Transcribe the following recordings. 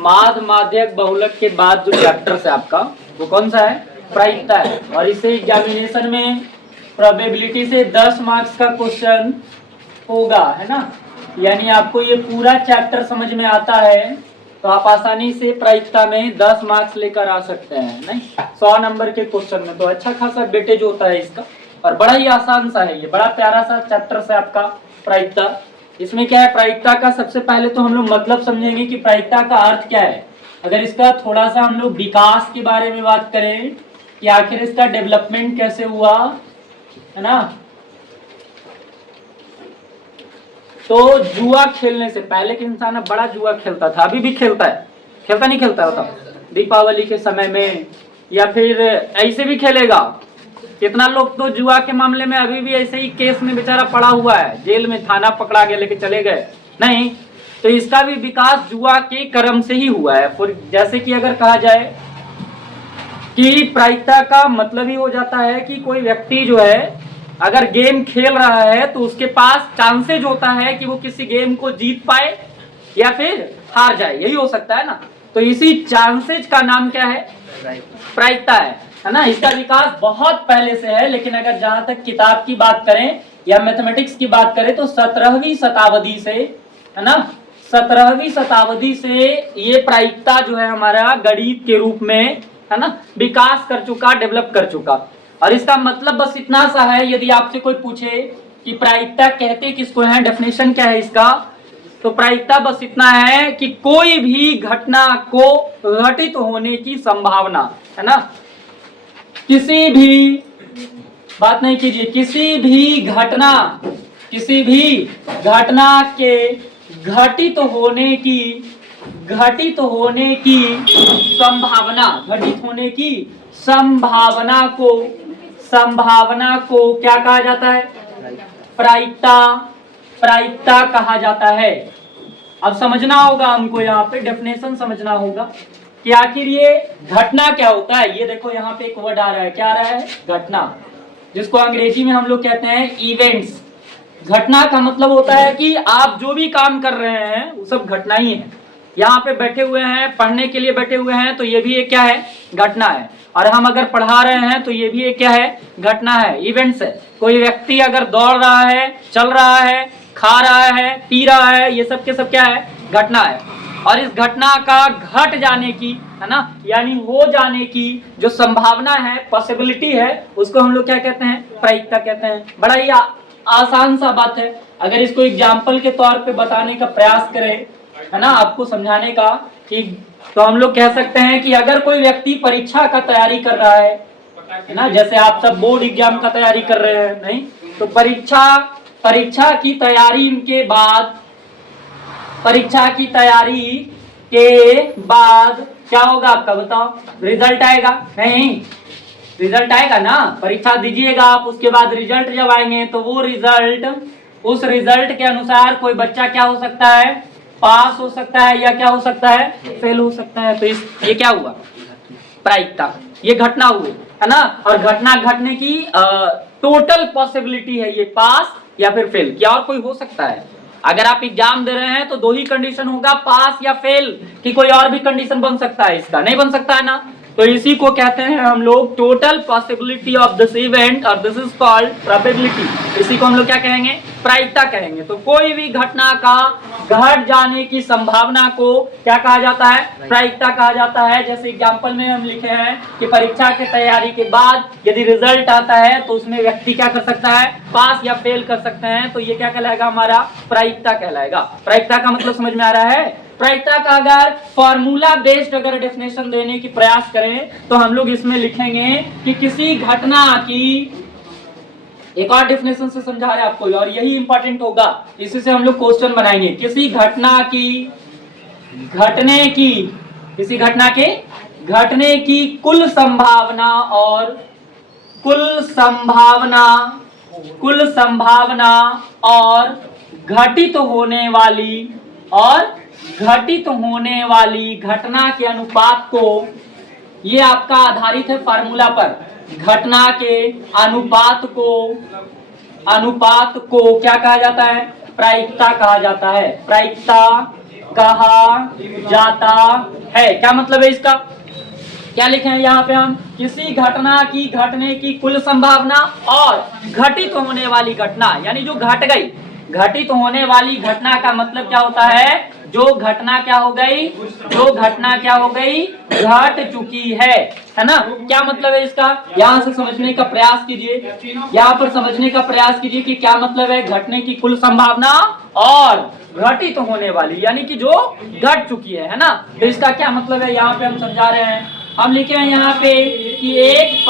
माध्य माध्यक बहुलक के बाद जो चैप्टर है आपका वो कौन सा है? प्रायिकता है। और इसे एग्जामिनेशन में प्रोबेबिलिटी से 10 मार्क्स का क्वेश्चन होगा, है ना। यानी आपको ये पूरा चैप्टर समझ में आता है तो आप आसानी से प्रायिकता में 10 मार्क्स लेकर आ सकते हैं, नहीं 100 नंबर के क्वेश्चन में तो अच्छा खासा वेटेज होता है इसका। और बड़ा ही आसान सा है, ये बड़ा प्यारा सा चैप्टर है आपका प्रायिकता। इसमें क्या है, प्रायिकता का सबसे पहले तो हम लोग मतलब समझेंगे कि प्रायिकता का अर्थ क्या है। अगर इसका थोड़ा सा हम लोग विकास के बारे में बात करें कि आखिर इसका डेवलपमेंट कैसे हुआ, है ना। तो जुआ खेलने से पहले के इंसान बड़ा जुआ खेलता था, अभी भी खेलता है, खेलता नहीं खेलता होता दीपावली के समय में, या फिर ऐसे भी खेलेगा। कितना लोग तो जुआ के मामले में अभी भी ऐसे ही केस में बेचारा पड़ा हुआ है, जेल में, थाना पकड़ा गया लेके चले गए नहीं। तो इसका भी विकास जुआ के कर्म से ही हुआ है। फिर जैसे कि अगर कहा जाए कि प्रायिकता का मतलब ही हो जाता है कि कोई व्यक्ति जो है अगर गेम खेल रहा है तो उसके पास चांसेज होता है कि वो किसी गेम को जीत पाए या फिर हार जाए, यही हो सकता है ना। तो इसी चांसेज का नाम क्या है? प्रायिकता है ना। इसका विकास बहुत पहले से है, लेकिन अगर जहां तक किताब की बात करें या मैथमेटिक्स की बात करें तो 17वीं शताब्दी से, है ना, 17वीं शताब्दी से ये प्रायिकता जो है हमारा गणित के रूप में, है ना, विकास कर चुका, डेवलप कर चुका। और इसका मतलब बस इतना सा है, यदि आपसे कोई पूछे कि प्रायिकता कहते किसको है, डेफिनेशन क्या है इसका, तो प्रायिकता बस इतना है कि कोई भी घटना को घटित होने की संभावना, है ना, किसी भी बात नहीं कीजिए, किसी भी घटना के घटित होने की संभावना को क्या कहा जाता है? प्रायिकता कहा जाता है। अब समझना होगा हमको, यहाँ पे डेफिनेशन समझना होगा कि आखिर ये घटना क्या होता है। ये देखो यहाँ पे एक वर्ड आ रहा है, क्या आ रहा है? घटना, जिसको अंग्रेजी में हम लोग कहते हैं इवेंट्स। घटना का मतलब होता है कि आप जो भी काम कर रहे हैं वो सब घटना ही है। यहाँ पे बैठे हुए हैं, पढ़ने के लिए बैठे हुए हैं, तो ये भी एक क्या है? घटना है। और हम अगर पढ़ा रहे हैं तो ये भी एक क्या है? घटना है, इवेंट्स है। कोई व्यक्ति अगर दौड़ रहा है, चल रहा है, खा रहा है, पी रहा है, ये सब के सब क्या है? घटना है। और इस घटना का घट जाने की, है ना, यानी हो जाने की जो संभावना है, पॉसिबिलिटी है, उसको हम लोग क्या कहते हैं? प्रायिकता कहते हैं। बड़ा ही आसान सा बात है। अगर इसको एग्जाम्पल के तौर पे बताने का प्रयास करें, है ना, आपको समझाने का, कि तो हम लोग कह सकते हैं कि अगर कोई व्यक्ति परीक्षा का तैयारी कर रहा है ना, जैसे आप सब बोर्ड एग्जाम का तैयारी कर रहे हैं, नहीं, तो परीक्षा की तैयारी के बाद क्या होगा आपका? बताओ, रिजल्ट आएगा? नहीं, रिजल्ट आएगा ना, परीक्षा दीजिएगा आप, उसके बाद रिजल्ट जब आएंगे तो वो रिजल्ट, उस रिजल्ट के अनुसार कोई बच्चा क्या हो सकता है? पास हो सकता है, या क्या हो सकता है? फेल हो सकता है। तो ये क्या हुआ? प्रायिकता, ये घटना हुई, है ना। और घटना घटने की टोटल पॉसिबिलिटी है, ये पास या फिर फेल, क्या और कोई हो सकता है? अगर आप एग्जाम दे रहे हैं तो दो ही कंडीशन होगा, पास या फेल, कि कोई और भी कंडीशन बन सकता है? इसका नहीं बन सकता है ना। तो इसी को कहते हैं हम लोग total possibility of this event, और दिस इज कॉल्ड प्रोबेबिलिटी। इसी को हम लोग क्या कहेंगे? प्रायिकता कहेंगे। तो कोई भी घटना का घट जाने की संभावना को क्या कहा जाता है? प्रायिकता कहा जाता है। जैसे एग्जाम्पल में हम लिखे हैं कि परीक्षा की तैयारी के बाद यदि रिजल्ट आता है तो उसमें व्यक्ति क्या कर सकता है? पास या फेल कर सकते हैं। तो ये क्या कहलाएगा? हमारा प्रायिकता कहलाएगा। प्रायिकता का मतलब समझ में आ रहा है? प्रायिकता का अगर फॉर्मूला बेस्ड अगर डेफिनेशन देने की प्रयास करें तो हम लोग इसमें लिखेंगे कि किसी घटना की, एक और डेफिनेशन से समझा रहे हैं आपको, और यही इंपॉर्टेंट होगा, इसी से हम लोग क्वेश्चन बनाएंगे। किसी घटना के घटने की कुल संभावना और घटित होने वाली घटना के अनुपात को, ये आपका आधारित है फार्मूला पर। घटना के अनुपात को क्या कहा जाता है? प्रायिकता कहा जाता है। प्रायिकता कहा जाता है। क्या मतलब है इसका? क्या लिखे हैं यहाँ पे हम? किसी घटना की घटने की कुल संभावना और घटित होने वाली घटना, यानी जो घट गई, घटित होने वाली घटना का मतलब क्या होता है? जो घटना क्या हो गई, जो घटना क्या हो गई, घट चुकी है ना? क्या मतलब है इसका? यहाँ से समझने का प्रयास कीजिए, यहाँ पर समझने का प्रयास कीजिए कि क्या मतलब है घटने की कुल संभावना और घटित होने वाली, यानी कि जो घट चुकी है ना? तो इसका क्या मतलब है यहाँ पे हम समझा रहे हैं। हम लिखे हैं यहाँ पे कि एक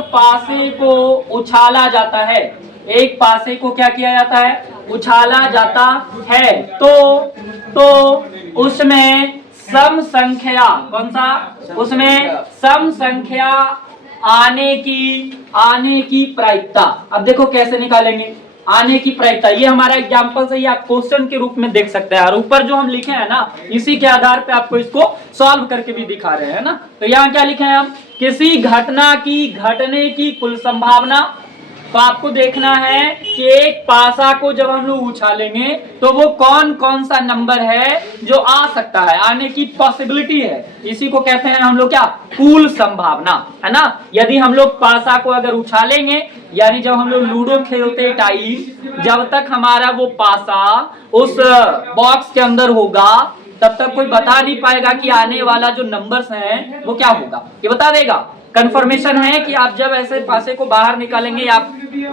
पासे को उछाला जाता है, एक पासे को क्या किया जाता है? उछाला जाता है। तो उसमें सम संख्या, कौन सा? उसमें सम संख्या आने की प्रायिकता। अब देखो कैसे निकालेंगे आने की प्रायिकता। ये हमारा एग्जाम्पल से ही आप क्वेश्चन के रूप में देख सकते हैं, और ऊपर जो हम लिखे हैं ना, इसी के आधार पे आपको इसको सॉल्व करके भी दिखा रहे हैं ना। तो यहाँ क्या लिखे हैं हम? किसी घटना की घटने की कुल संभावना। तो आपको देखना है कि एक पासा को जब हम लोग उछालेंगे तो वो कौन कौन सा नंबर है जो आ सकता है, आने की पॉसिबिलिटी है, इसी को कहते हैं हम लोग क्या? कुल संभावना, है ना? यदि हम लोग पासा को अगर उछालेंगे, यानी जब हम लोग लूडो खेलते टाइम, जब तक हमारा वो पासा उस बॉक्स के अंदर होगा, तब तक कोई बता नहीं पाएगा कि आने वाला जो नंबर्स हैं वो क्या होगा। ये बता देगा। कंफर्मेशन है कि आप जब ऐसे पासे को बाहर निकालेंगे, आप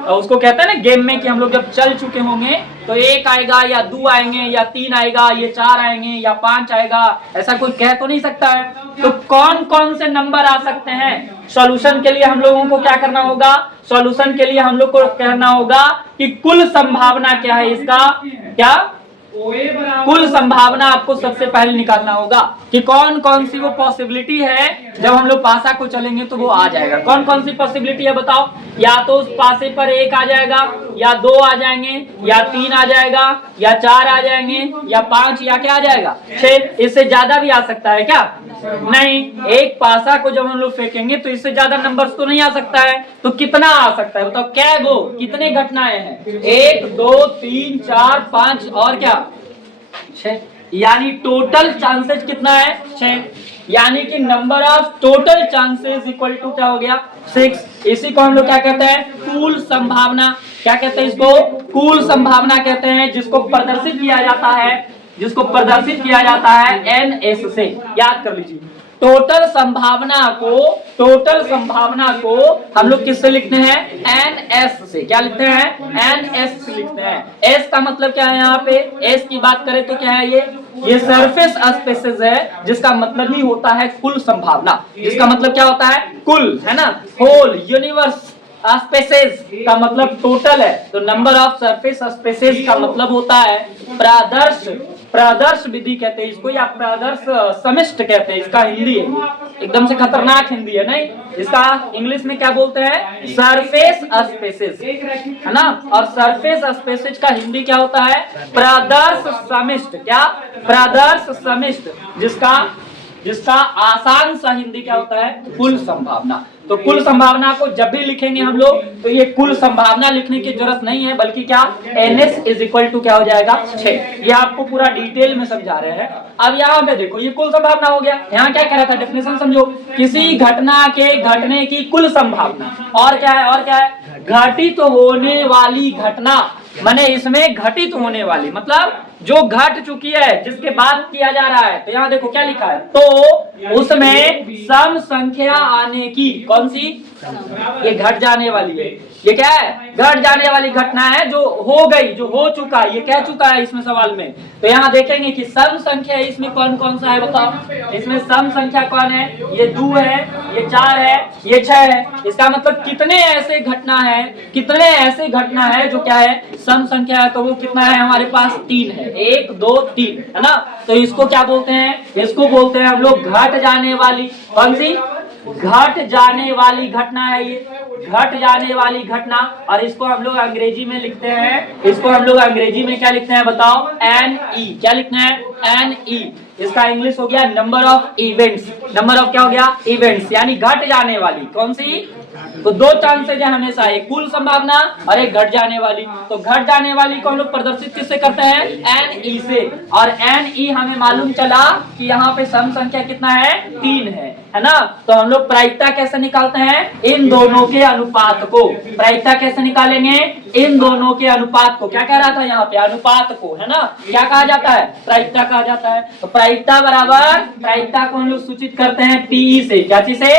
उसको कहते हैं ना गेम में कि हम लोग जब चल चुके होंगे तो 1 आएगा या 2 आएंगे या 3 आएगा, ये 4 आएंगे या 5 आएगा, ऐसा कोई कह तो नहीं सकता है। तो कौन कौन से नंबर आ सकते हैं? सॉल्यूशन के लिए हम लोगों को क्या करना होगा? सॉल्यूशन के लिए हम लोग को कहना होगा कि कुल संभावना क्या है इसका? क्या कुल संभावना आपको सबसे पहले निकालना होगा कि कौन कौन सी वो पॉसिबिलिटी है, जब हम लोग पासा को चलेंगे तो वो आ जाएगा। कौन कौन सी पॉसिबिलिटी है बताओ? या तो उस पासे पर 1 आ जाएगा, या 2 आ जाएंगे, या 3 आ जाएगा, या 4 आ जाएंगे, या 5, या क्या आ जाएगा? 6। इससे ज्यादा भी आ सकता है क्या? नहीं। एक पासा को जब हम लोग फेंकेंगे तो इससे ज्यादा नंबर्स तो नहीं आ सकता है। तो कितना आ सकता है बताओ? क्या गो, कितने घटनाएं हैं? 1 2 3 4 5 और क्या? 6। यानी टोटल चांसेस कितना है? 6। यानी कि number of total chances equal to क्या हो गया? 6। इसी को हम लोग क्या कहते हैं? कुल संभावना। क्या कहते हैं इसको? कुल संभावना कहते हैं, जिसको प्रदर्शित किया जाता है, जिसको प्रदर्शित किया जाता है NS से। याद कर लीजिए, टोटल संभावना को हम लोग किससे लिखते हैं? NS से। क्या लिखते हैं? NS से लिखते हैं। S का मतलब क्या है? यहाँ पे S की बात करें तो क्या है? ये सरफेस स्पेसेस है, जिसका मतलब ही होता है कुल संभावना। जिसका मतलब क्या होता है? कुल, है ना? होल यूनिवर्स स्पेसेस का मतलब टोटल है। तो नंबर ऑफ सरफेस स्पेसेस का मतलब होता है प्रादर्श विधि कहते हैं इसको, या प्रादर्श समिष्ट कहते हैं। इसका हिंदी है, एकदम से खतरनाक हिंदी है नहीं, इसका इंग्लिश में क्या बोलते हैं? सरफेस स्पेसेस, है ना? और सरफेस स्पेसेस का हिंदी क्या होता है? प्रादर्श समिष्ट। क्या? प्रादर्श समिष्ट, जिसका आसान सा हिंदी क्या होता है? कुल संभावना। तो कुल संभावना को जब भी लिखेंगे हम लोग तो ये कुल संभावना लिखने की जरूरत नहीं है, बल्कि क्या? NS इज इक्वल टू क्या हो जाएगा? 6। ये आपको पूरा डिटेल में समझा रहे हैं। अब यहाँ पे देखो, ये कुल संभावना हो गया। यहाँ क्या कह रहा था? डेफिनेशन समझो, किसी घटना के घटने की कुल संभावना। और क्या है? और क्या है? घटित होने वाली घटना, माने इसमें घटित होने वाली मतलब जो घट चुकी है, जिसके बाद किया जा रहा है। तो यहाँ देखो क्या लिखा है? तो उसमें सम संख्या आने की, कौन सी? ये घट जाने वाली है। ये क्या है? घट जाने वाली घटना है, जो हो गई, जो हो चुका है। ये कह चुका है इसमें सवाल में। तो यहाँ देखेंगे कि सम संख्या इसमें कौन कौन सा है बताओ? इसमें सम संख्या कौन है? ये 2 है, ये 4 है, ये 6 है। इसका मतलब कितने ऐसे घटना है, कितने ऐसे घटना है जो क्या है? सम संख्या है। तो वो कितना है हमारे पास? 3 है। 1 2 3, है ना? तो इसको क्या बोलते हैं? इसको बोलते हैं हम लोग घट जाने वाली। कौन सी? घट जाने वाली घटना है ये, घट जाने वाली घटना। और इसको हम लोग अंग्रेजी में लिखते हैं, इसको हम लोग अंग्रेजी में क्या लिखते हैं बताओ? NE। क्या लिखना है? NE, इसका इंग्लिश हो गया number of events. Number of क्या हो गया? इवेंट्स, यानी घट जाने वाली। कौन सी? तो दो चांसेज है हमेशा, एक कुल संभावना और एक घट जाने वाली। तो घट जाने वाली को हम लोग प्रदर्शित किससे करते हैं? NE से। और NE हमें मालूम चला कि यहाँ पे सम संख्या कितना है? 3 है ना। तो हम लोग प्रायिकता कैसे निकालते हैं? इन दोनों के अनुपात को। प्रायिकता कैसे निकालेंगे? इन दोनों के अनुपात को। क्या कह रहा था यहाँ पे? अनुपात को, है ना। क्या कहा जाता है? प्रायिकता कहा जाता है। तो प्रायिकता बराबर, प्रायिकता को हम लोग सूचित करते हैं PE से। क्या चीज से?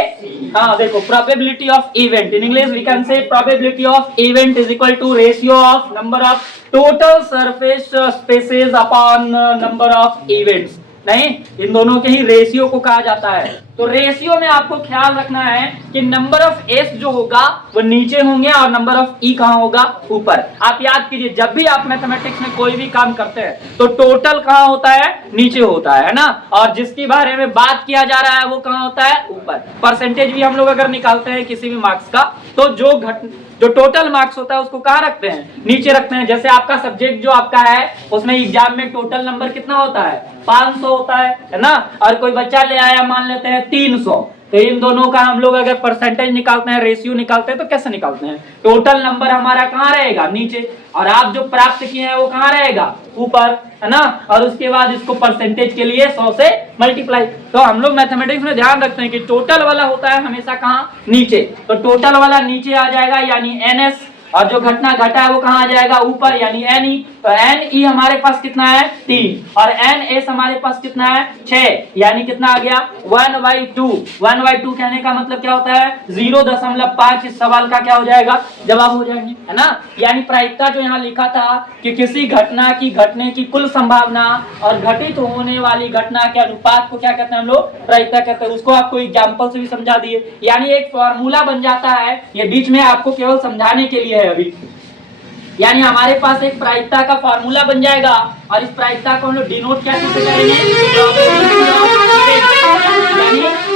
हाँ देखो, probability of event. In English we can say probability of event is equal to ratio of number of total surface spaces upon number of events. नहीं, इन दोनों के ही रेशियो को कहा जाता है। तो रेशियो में आपको ख्याल रखना है कि नंबर ऑफ एस जो होगा वो नीचे होंगे और नंबर ऑफ ई कहाँ होगा? ऊपर। आप याद कीजिए, जब भी आप मैथमेटिक्स में कोई भी काम करते हैं तो टोटल कहाँ होता है? नीचे होता है ना। और जिसके बारे में बात किया जा रहा है वो कहाँ होता है? ऊपर। परसेंटेज भी हम लोग अगर निकालते हैं किसी भी मार्क्स का, तो जो टोटल मार्क्स होता है उसको कहाँ रखते हैं? नीचे रखते हैं। जैसे आपका सब्जेक्ट जो आपका है उसमें एग्जाम में टोटल नंबर कितना होता है? 500 होता है ना। और कोई बच्चा ले आया मान लेते हैं 300, तो इन दोनों का हम लोग अगर परसेंटेज निकालते हैं, रेशियो निकालते हैं, तो कैसे निकालते हैं? टोटल नंबर हमारा कहाँ रहेगा? नीचे। और आप जो प्राप्त किए हैं वो कहाँ रहेगा? ऊपर, है ना। और उसके बाद इसको परसेंटेज के लिए 100 से मल्टीप्लाई। तो हम लोग मैथमेटिक्स में ध्यान रखते हैं कि टोटल वाला होता है हमेशा कहाँ? नीचे। तो टोटल वाला नीचे आ जाएगा यानी NS, और जो घटना घटा है वो कहाँ आ जाएगा? ऊपर, यानी NE। तो NE हमारे पास कितना है? 3। और NS हमारे पास कितना है? 6। यानी कितना आ गया? 1/2। 1/2 कहने का मतलब क्या होता है? 0.5। इस सवाल का क्या हो जाएगा? जवाब हो जाएंगे, है ना। यानी प्रायिकता जो यहाँ लिखा था कि किसी घटना की घटने की कुल संभावना और घटित होने वाली घटना के अनुपात को क्या कहते हैं हम लोग? प्रायिकता कहते हैं। उसको आपको एग्जाम्पल से भी समझा दिए। यानी एक फॉर्मूला बन जाता है, ये बीच में आपको केवल समझाने के लिए है अभी। यानी हमारे पास एक प्रायिकता का फॉर्मूला बन जाएगा और इस प्रायिकता को हम लोग डिनोट क्या कैसे करेंगे? यानी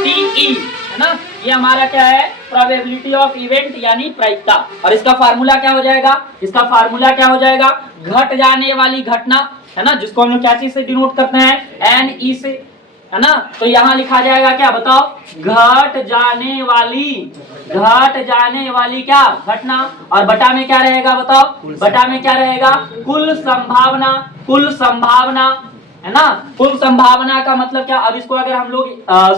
PE, है ना। ये हमारा क्या है? प्रोबेबिलिटी ऑफ इवेंट यानी प्रायिकता। और इसका फार्मूला क्या हो जाएगा? इसका फार्मूला क्या हो जाएगा? घट जाने वाली घटना, है ना, जिसको हम लोग क्या चीज से डिनोट करते हैं? NE से, है ना। तो यहाँ लिखा जाएगा क्या? बताओ। घट जाने वाली क्या? घटना। और बटा में क्या रहेगा? बताओ। बटा में क्या रहेगा? कुल संभावना। कुल संभावना, है ना। कुल संभावना का मतलब क्या? अब इसको अगर हम लोग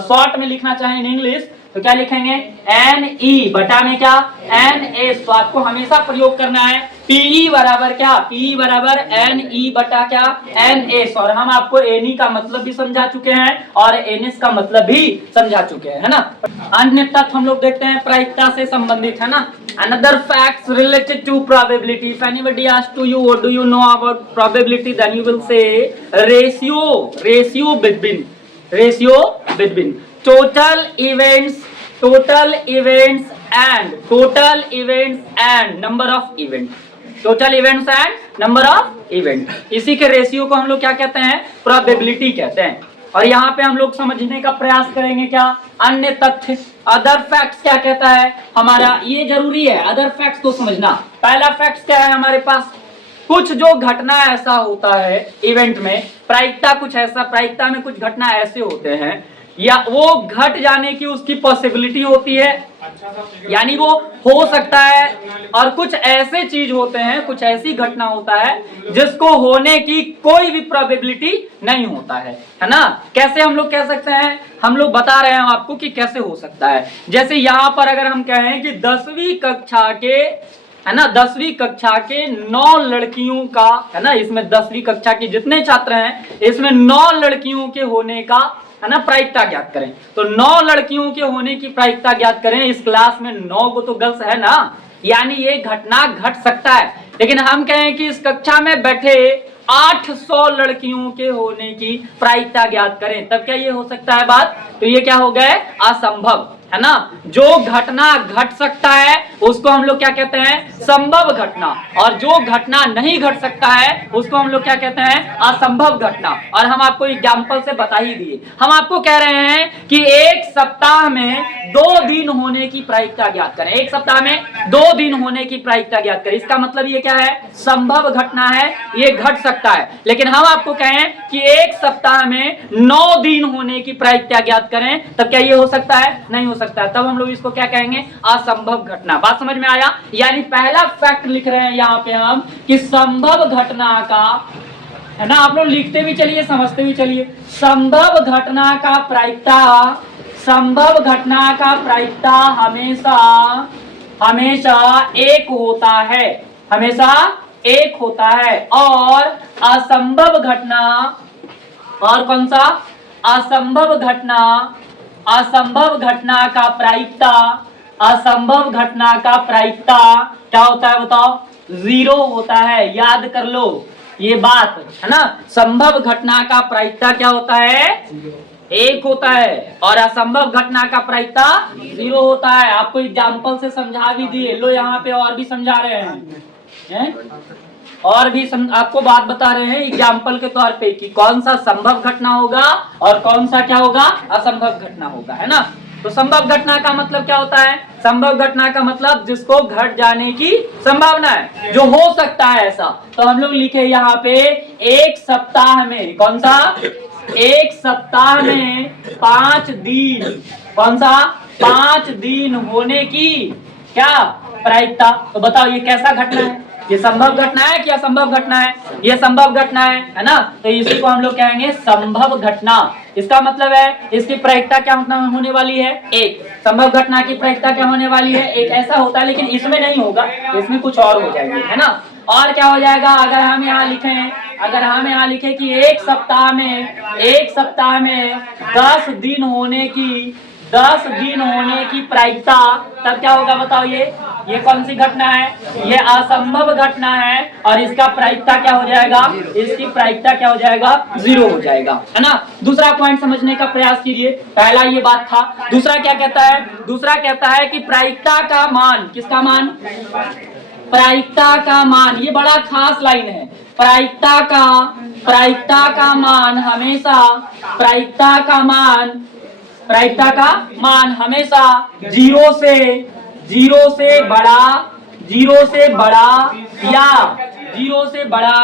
शॉर्ट में लिखना चाहें इन इंग्लिश तो क्या लिखेंगे? NE बटा में क्या? NS। तो आपको हमेशा प्रयोग करना है PE बराबर क्या? PE बराबर NE बटा क्या? NS। और हम आपको NE का मतलब भी समझा चुके हैं और NS का मतलब भी समझा चुके हैं, है ना। अन्य तथ्य हम लोग देखते हैं प्रायिकता से संबंधित, है ना। Another facts related to probability. If anybody asks to you what do you know about probability, then you will say ratio between total events and number of events. Total events and number of event, इसी के ratio को हम लोग क्या कहते हैं? Probability कहते हैं। और यहाँ पे हम लोग समझने का प्रयास करेंगे क्या? अन्य तथ्य, अदर फैक्ट्स क्या कहता है हमारा? ये जरूरी है अदर फैक्ट्स को समझना। पहला फैक्ट्स क्या है हमारे पास? कुछ जो घटना ऐसा होता है इवेंट में, प्रायिकता में कुछ घटना ऐसे होते हैं या वो घट जाने की उसकी पॉसिबिलिटी होती है, यानी वो हो सकता है। और कुछ ऐसे चीज होते हैं, कुछ ऐसी घटना होता है जिसको होने की कोई भी प्रोबेबिलिटी नहीं होता है ना। कैसे हम लोग कह सकते हैं? हम लोग बता रहे हैं आपको कि कैसे हो सकता है। जैसे यहाँ पर अगर हम कहें कि 10वीं कक्षा के, है ना, 10वीं कक्षा के 9 लड़कियों का, है ना, इसमें 10वीं कक्षा के जितने छात्र हैं इसमें 9 लड़कियों के होने का, है ना, प्रायिकता ज्ञात करें। तो 9 लड़कियों के होने की प्रायिकता ज्ञात करें। इस क्लास में 9 को तो गर्ल्स है ना, यानी ये घटना घट सकता है। लेकिन हम कहें कि इस कक्षा में बैठे 800 लड़कियों के होने की प्रायिकता ज्ञात करें, तब क्या ये हो सकता है बात? तो ये क्या हो गया? असंभव, है ना। जो घटना घट सकता है उसको हम लोग क्या कहते हैं, संभव घटना। और जो घटना नहीं घट सकता है उसको हम लोग क्या कहते हैं, असंभव घटना। और हम आपको एग्जाम्पल से बता ही दिए। हम आपको कह रहे हैं कि एक सप्ताह में 2 दिन होने की प्रायिकता ज्ञात करें। एक सप्ताह में 2 दिन होने की प्रायिकता ज्ञात करें। इसका मतलब ये क्या है, संभव घटना है, ये घट सकता है। लेकिन हम आपको कहें कि एक सप्ताह में 9 दिन होने की प्रायिकता ज्ञात करें, तब क्या ये हो सकता है, नहीं हो सकता है। तब हम लोग इसको क्या कहेंगे, असंभव घटना। बात समझ में आया? यानी पहला फैक्ट लिख रहे हैं यहाँ पे हम कि संभव घटना का, है ना, आप लोग लिखते भी चलिए समझते भी चलिए। संभव घटना का प्रायिकता, संभव घटना का प्रायिकता हमेशा हमेशा एक होता है, हमेशा एक होता है। और असंभव घटना, और कौन सा, असंभव घटना, असंभव घटना का प्रायिकता, असंभव घटना का प्रायिकता क्या होता है बताओ, 0 होता है। याद कर लो ये बात, है ना। संभव घटना का प्रायिकता क्या होता है, 1 होता है। और असंभव घटना का प्रायिकता 0 होता है। आपको एग्जाम्पल से समझा भी दिए, लो यहाँ पे और भी समझा रहे हैं, और भी आपको बात बता रहे हैं एग्जाम्पल के तौर पे कि कौन सा संभव घटना होगा और कौन सा क्या होगा, असंभव घटना होगा, है ना। तो संभव घटना का मतलब क्या होता है, संभव घटना का मतलब जिसको घट जाने की संभावना है, जो हो सकता है ऐसा। तो हम लोग लिखे यहाँ पे एक सप्ताह में, कौन सा, एक सप्ताह में 5 दिन, कौन सा, 5 दिन होने की क्या प्रायिकता। तो बताओ ये कैसा घटना है, ये संभव घटना है कि असंभव घटना है, ये संभव घटना है ना। तो इसी को हम लोग कहेंगे संभव घटना। इसका मतलब है इसकी प्रायिकता क्या होने वाली है, 1। संभव घटना की प्रायिकता क्या होने वाली है, 1। ऐसा होता है, लेकिन इसमें नहीं होगा, इसमें कुछ और हो जाएगी, है ना। और क्या हो जाएगा, अगर हम यहाँ लिखें, अगर हम यहाँ लिखे कि एक सप्ताह में 10 दिन होने की, 10 दिन होने की प्रायिकता, तब क्या होगा बताओ, ये कौन सी घटना है, ये असंभव घटना है। और इसका प्रायिकता क्या हो जाएगा, इसकी प्रायिकता क्या हो जाएगा, 0 हो जाएगा, है ना। दूसरा पॉइंट समझने का प्रयास कीजिए। पहला ये बात था। दूसरा क्या कहता है, दूसरा कहता है कि प्रायिकता का मान, किसका मान, प्रायिकता का मान। ये बड़ा खास लाइन है। प्रायिकता का मान हमेशा, प्रायिकता का मान हमेशा 0 से बड़ा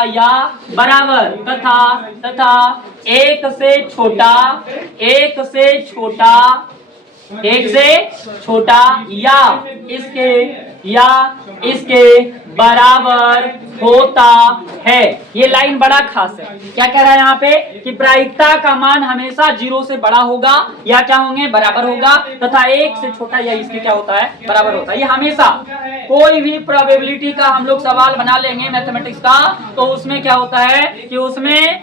या बराबर तथा 1 से छोटा या इसके बराबर होता है। ये लाइन बड़ा खास है। क्या कह रहा है यहाँ पे कि प्रायिकता का मान हमेशा 0 से बड़ा होगा या क्या होंगे, बराबर होगा, तथा 1 से छोटा या इसके क्या होता है, बराबर होता है। ये हमेशा कोई भी प्रोबेबिलिटी का हम लोग सवाल बना लेंगे मैथमेटिक्स का, तो उसमें क्या होता है कि उसमें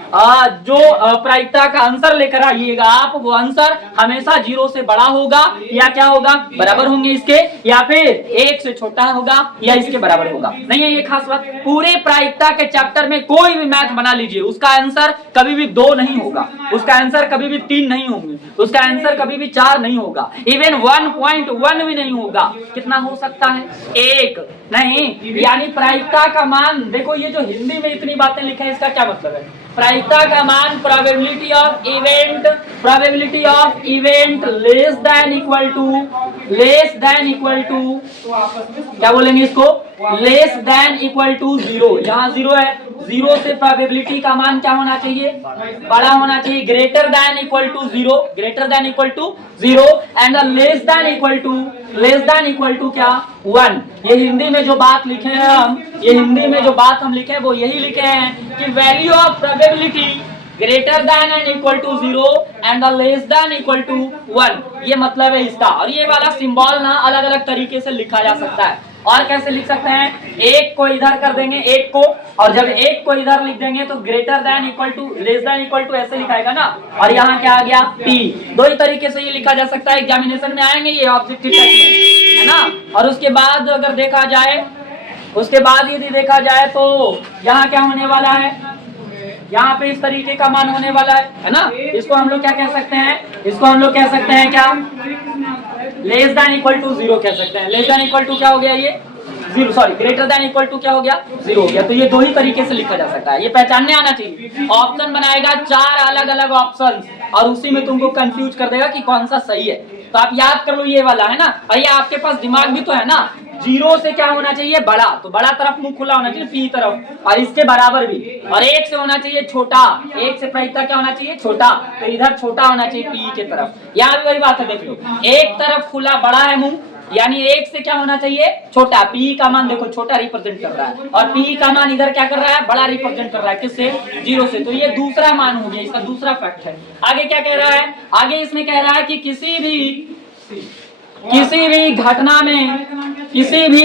जो प्रायिकता का आंसर लेकर आइएगा आप, वो आंसर हमेशा 0 से बड़ा होगा या क्या होगा, बराबर होंगे इसके, या फिर 1 से छोटा होगा या इसके बराबर होगा। नहीं है ये खास बात। पूरे प्रायिकता के चैप्टर में कोई भी मैथ बना लीजिए, उसका आंसर कभी भी 2 नहीं होगा, उसका आंसर कभी भी 3 नहीं होंगे, उसका आंसर कभी भी 4 नहीं होगा, इवन 1.1 भी नहीं होगा। कितना हो सकता है, 1 नहीं। यानी प्रायिकता का मान, देखो ये जो हिंदी में इतनी बातें लिखे हैं, इसका क्या मतलब है। प्रायिकता का मान probability of event less than equal to क्या बोलेंगे इसको, लेस देन इक्वल टू 0। यहाँ 0 है, 0 से प्रोबेबिलिटी का मान क्या होना चाहिए, बड़ा होना चाहिए, greater than equal to 0 and less than equal to क्या, 1। ये हिंदी में जो बात लिखे हैं हम, ये हिंदी में जो बात हम लिखे हैं वो यही लिखे हैं कि value of probability greater than and equal to 0 and less than equal to 1। ये मतलब है इसका। और ये वाला सिंबल ना अलग अलग तरीके से लिखा जा सकता है। और कैसे लिख सकते हैं, 1 को इधर कर देंगे, 1 को, और जब 1 को इधर लिख देंगे तो greater than equal to, less than equal to ऐसे लिखाएगा ना। और यहाँ क्या आ गया, P। 2 ही तरीके से ये लिखा जा सकता है, एग्जामिनेशन में आएंगे ये ऑब्जेक्टिव टाइप में, है ना। और उसके बाद अगर देखा जाए, उसके बाद यदि देखा जाए तो यहाँ क्या होने वाला है, यहाँ पे इस तरीके का मान होने वाला है ना। इसको हम लोग क्या कह सकते हैं, इसको हम लोग कह सकते हैं क्या, लेस देन इक्वल टू 0 कह सकते हैं। लेस देन इक्वल टू क्या हो गया ये 0, sorry greater than equal to क्या हो गया 0 हो गया। तो ये दो ही तरीके से लिखा जा सकता है, ये पहचानने आना चाहिए। ऑप्शन बनाएगा 4 अलग अलग ऑप्शन और उसी में तुमको कंफ्यूज कर देगा कि कौन सा सही है। तो आप याद कर लो ये वाला है ना, और ये आपके पास दिमाग भी तो है ना। 0 से क्या होना चाहिए बड़ा, तो बड़ा तरफ मुंह खुला होना चाहिए पी तरफ, और इसके बराबर भी। और 1 से होना चाहिए छोटा, 1 से प्रायिकता क्या होना चाहिए छोटा, तो इधर छोटा होना चाहिए पी के तरफ। यहाँ भी वही बात है, देख लो एक तरफ खुला बड़ा है मुंह, यानी 1 से क्या होना चाहिए छोटा। पी का मान देखो छोटा रिप्रेजेंट कर रहा है और पी का मान इधर क्या कर रहा है बड़ा रिप्रेजेंट कर रहा है, किससे 0 से। तो ये दूसरा मान हो गया, इसका दूसरा फैक्ट है। आगे क्या कह रहा है, आगे इसमें कह रहा है कि किसी भी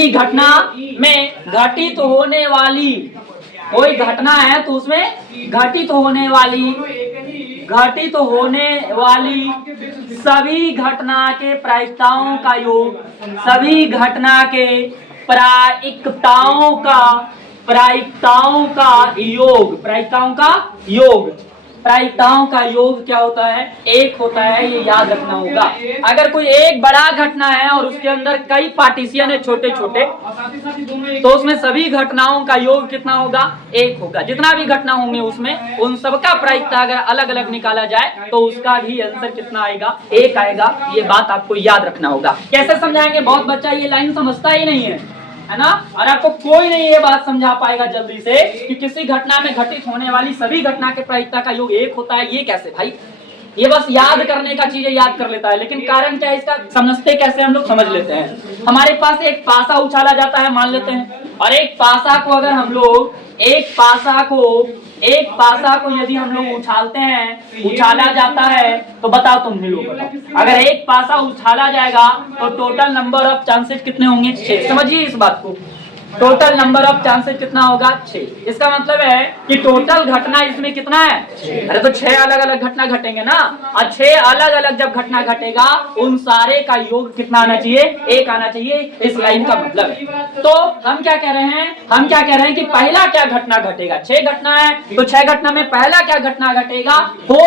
घटना में घटित होने वाली कोई घटना है तो उसमें घटित होने वाली सभी घटना के प्रायिकताओं का योग, सभी घटना के प्रायिकताओं का योग क्या होता है 1 होता है, ये याद रखना होगा। अगर कोई एक बड़ा घटना है और उसके अंदर कई पार्टीशियन है छोटे छोटे, तो उसमें सभी घटनाओं का योग कितना होगा 1 होगा। जितना भी घटना होंगे उसमें उन सबका प्रायिकता अगर अलग अलग निकाला जाए तो उसका भी आंसर कितना आएगा 1 आएगा। ये बात आपको याद रखना होगा। कैसे समझाएंगे, बहुत बच्चा ये लाइन समझता ही नहीं है ना, और आपको कोई नहीं ये बात समझा पाएगा जल्दी से कि किसी घटना में घटित होने वाली सभी घटना के प्रायिकता का योग 1 होता है। ये कैसे भाई, ये बस याद करने का चीजें याद कर लेता है, लेकिन कारण क्या है इसका समझते कैसे हम लोग समझ लेते हैं। हमारे पास एक पासा उछाला जाता है मान लेते हैं, और एक पासा को अगर हम लोग एक पासा को यदि हम लोग उछालते हैं, उछाला जाता है, तो बताओ तुम भी लोग बताओ, अगर एक पासा उछाला जाएगा तो टोटल नंबर ऑफ चांसेस कितने होंगे 6। समझिए इस बात को, टोटल नंबर ऑफ चांसेस कितना होगा 6। इसका मतलब है कि टोटल घटना इसमें कितना है 6। अरे तो 6 अलग अलग घटना घटेंगे ना, और 6 अलग अलग जब घटना घटेगा उन सारे का योग कितना आना चाहिए 1 आना चाहिए। इस लाइन का मतलब है। तो हम क्या कह रहे हैं कि पहला क्या घटना घटेगा, 6 घटना है तो 6 घटना में पहला क्या घटना घटेगा, हो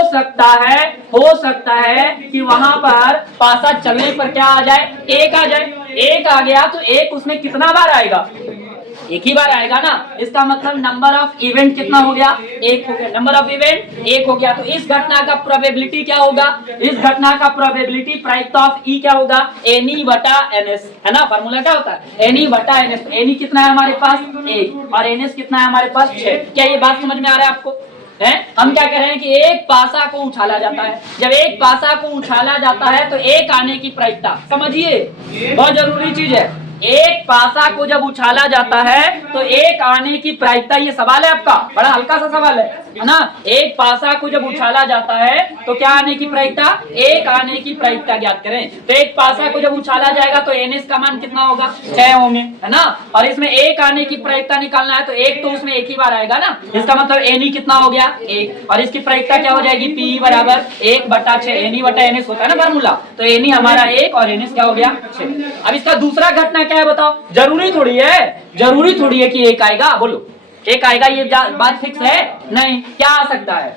सकता है कि वहां पर पासा चलने पर क्या आ जाए 1 आ जाए। 1 आ गया तो 1 उसमें कितना बार आएगा, 1 ही बार आएगा ना। इसका मतलब नंबर ऑफ इवेंट कितना हो गया 1 हो गया, नंबर ऑफ इवेंट 1 हो गया। तो इस घटना का प्रोबेबिलिटी क्या होगा, इस घटना का प्रोबेबिलिटी प्रायिकता ऑफ ई क्या होगा NE बटा NS, है ना। फार्मूला क्या होता है NE बटा NS। NE कितना है हमारे पास 1 और NS कितना है हमारे पास 6। क्या ये बात समझ में आ रहा है आपको है? हम क्या कह रहे हैं कि एक पासा को उछाला जाता है, जब एक पासा को उछाला जाता है तो 1 आने की प्रायिकता, समझिए बहुत जरूरी चीज है। एक पासा को जब उछाला जाता है तो 1 आने की प्रायिकता, ये सवाल है आपका, बड़ा हल्का सा सवाल है ना। एक पासा को जब उछाला जाता है तो क्या आने की प्रायिकता 1 आने की प्रायिकता ज्ञात करें। तो एक पासा को जब उछाला जाएगा तो NS का मान कितना होगा 6 होंगे, है ना। और इसमें 1 आने की प्रायिकता निकालना है तो 1 तो उसमें 1 ही बार आएगा ना। इसका मतलब NE कितना हो गया 1, और इसकी प्रायिकता क्या हो जाएगी P बराबर 1 बटा 6। NE बटा NS होता है ना फार्मूला, तो NE हमारा 1 और NS क्या हो गया 6। अब इसका दूसरा घटना क्या है बताओ, जरूरी थोड़ी है कि 1 आएगा, बोलो 1 आएगा, ये बात फिक्स है नहीं। क्या आ सकता है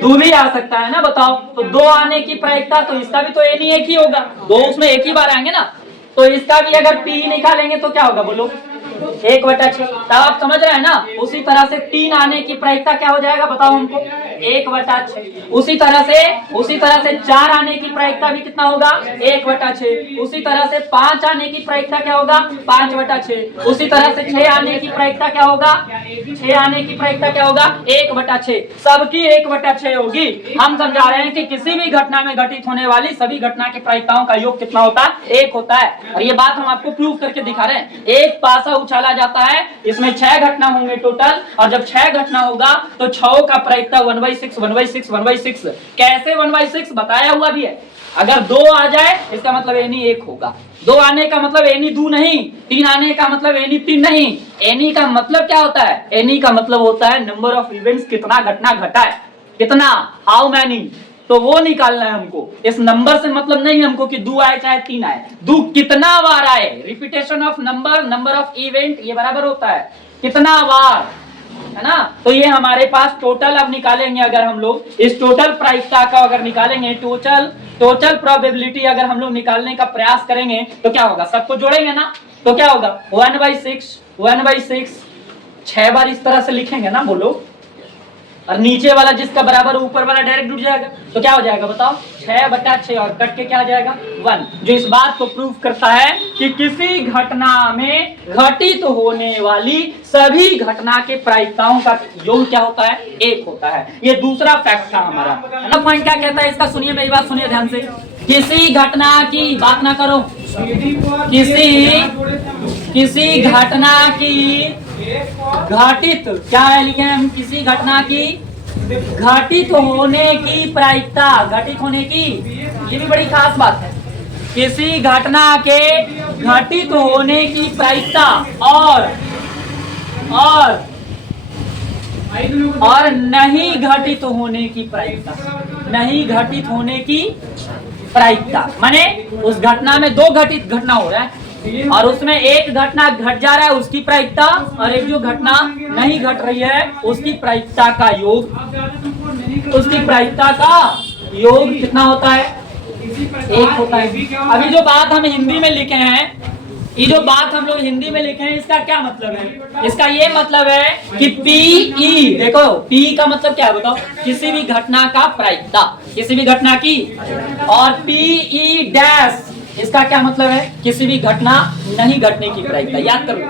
2 भी आ सकता है ना, बताओ। तो 2 आने की प्रायिकता, तो इसका भी तो NE 1 ही होगा, 2 उसमें 1 ही बार आएंगे ना। तो इसका भी अगर P निकालेंगे तो क्या होगा बोलो 1 बटा 6। तब आप समझ रहे हैं ना। उसी तरह से 3 आने की प्रायिकता क्या हो जाएगा बताओ हमको 1 बटा 6। उसी तरह से 4 आने की प्रायिकता भी कितना होगा 1 बटा 6। उसी तरह से 5 आने की प्रायिकता क्या होगा 5 बटा 6। उसी तरह से 6 आने की प्रायिकता क्या होगा 1 बटा 6। सबकी 1 बटा 6 होगी। हम समझा रहे हैं कि किसी भी घटना में घटित होने वाली सभी घटना की प्रायिकताओं का योग कितना होता है 1 होता है। और ये बात हम आपको प्रूव करके दिखा रहे हैं। एक पासा उछाला जाता है, इसमें 6 घटना होंगे टोटल, और जब 6 घटना होगा तो 6 का प्रायिकता 1/6 कैसे 1/6 बताया हुआ भी है। अगर 2 आ जाए इसका मतलब NE 1 होगा, 2 आने का मतलब NE 2 नहीं, 3 आने का मतलब NE 3 नहीं। NE का मतलब क्या होता है, NE का मतलब होता है नंबर ऑफ इवेंट्स, कितना घटना घटा है, कितना, हाउ मैनी, तो वो निकालना है हमको। इस नंबर से मतलब नहीं हमको कि 2 आए चाहे 3 आए, 2 कितना बार आए, repetition of number of event, ये बराबर होता है कितना बार है ना। तो ये हमारे पास टोटल अब निकालेंगे, अगर हम लोग इस टोटल प्रायिकता का अगर निकालेंगे, टोटल प्रोबेबिलिटी अगर हम लोग निकालने का प्रयास करेंगे तो क्या होगा, सबको जोड़ेंगे ना, तो क्या होगा 1/6 6 बार इस तरह से लिखेंगे ना, बोलो, और नीचे वाला जिसका बराबर ऊपर वाला डायरेक्ट जुड़ जाएगा, तो क्या हो जाएगा बताओ, 6/6 और कट के क्या आ जाएगा 1, जो इस बात को प्रूव करता है कि किसी घटना में घटित होने वाली सभी घटना के प्रायिकताओं का योग क्या होता है, 1 होता है। ये दूसरा फैक्ट था हमारा। अगला पॉइंट क्या कहता है इसका, सुनिए मेरी बात सुनिए ध्यान से। किसी घटना की बात ना करो, किसी घटना की घटित, क्या है लिखे हम, किसी घटना की घटित होने की प्रायिकता, घटित होने की, ये भी बड़ी खास बात है। किसी घटना के घटित होने की प्रायिकता और नहीं घटित होने की प्रायिकता, नहीं घटित होने की प्रायिकता, माने उस घटना में 2 घटित घटना हो रहा है और उसमें एक घटना घट जा रहा है उसकी प्रायिकता, और एक जो घटना नहीं घट रही है उसकी प्रायिकता का योग, उसकी प्रायिकता का योग कितना होता है, 1 होता है। अभी जो बात हम हिंदी में लिखे हैं, ये जो बात हम लोग हिंदी में लिखे हैं, इसका क्या मतलब है, इसका ये मतलब है कि पी, देखो पी का मतलब क्या है बताओ, किसी भी घटना का प्रायिकता, किसी भी घटना की, और पी डैश, इसका क्या मतलब है, किसी भी घटना नहीं घटने की प्रायिकता। याद करो,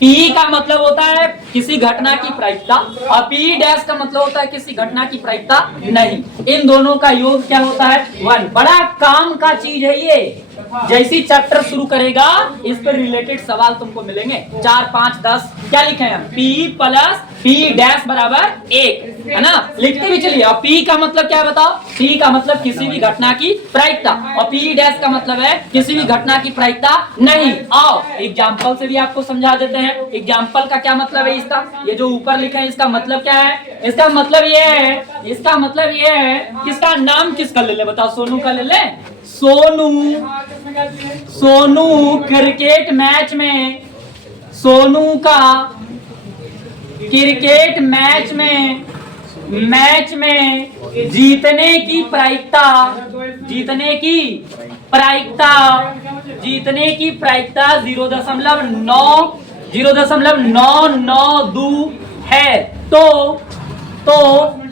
पी का मतलब होता है किसी घटना की प्रायिकता और पी डैश का मतलब होता है किसी घटना की प्रायिकता नहीं, इन दोनों का योग क्या होता है 1। बड़ा काम का चीज है ये, जैसी चैप्टर शुरू करेगा इस पर रिलेटेड सवाल तुमको मिलेंगे 4, 5, 10, क्या लिखे हैं, P प्लस P डैश बराबर 1, है ना, लिखते भी चलिए। और P का मतलब क्या है बताओ, P का मतलब किसी भी घटना की प्रायिकता और P डैश का मतलब है किसी भी घटना की प्रायिकता नहीं। आओ एग्जाम्पल से भी आपको समझा देते हैं, एग्जाम्पल का क्या मतलब है इसका, ये जो ऊपर लिखे हैं इसका मतलब क्या है, इसका मतलब ये है, इसका मतलब ये है, किसका नाम किसका ले ले बताओ, सोनू का ले ले, सोनू क्रिकेट मैच में, सोनू का क्रिकेट मैच में जीतने की प्रायिकता 0.992 है। तो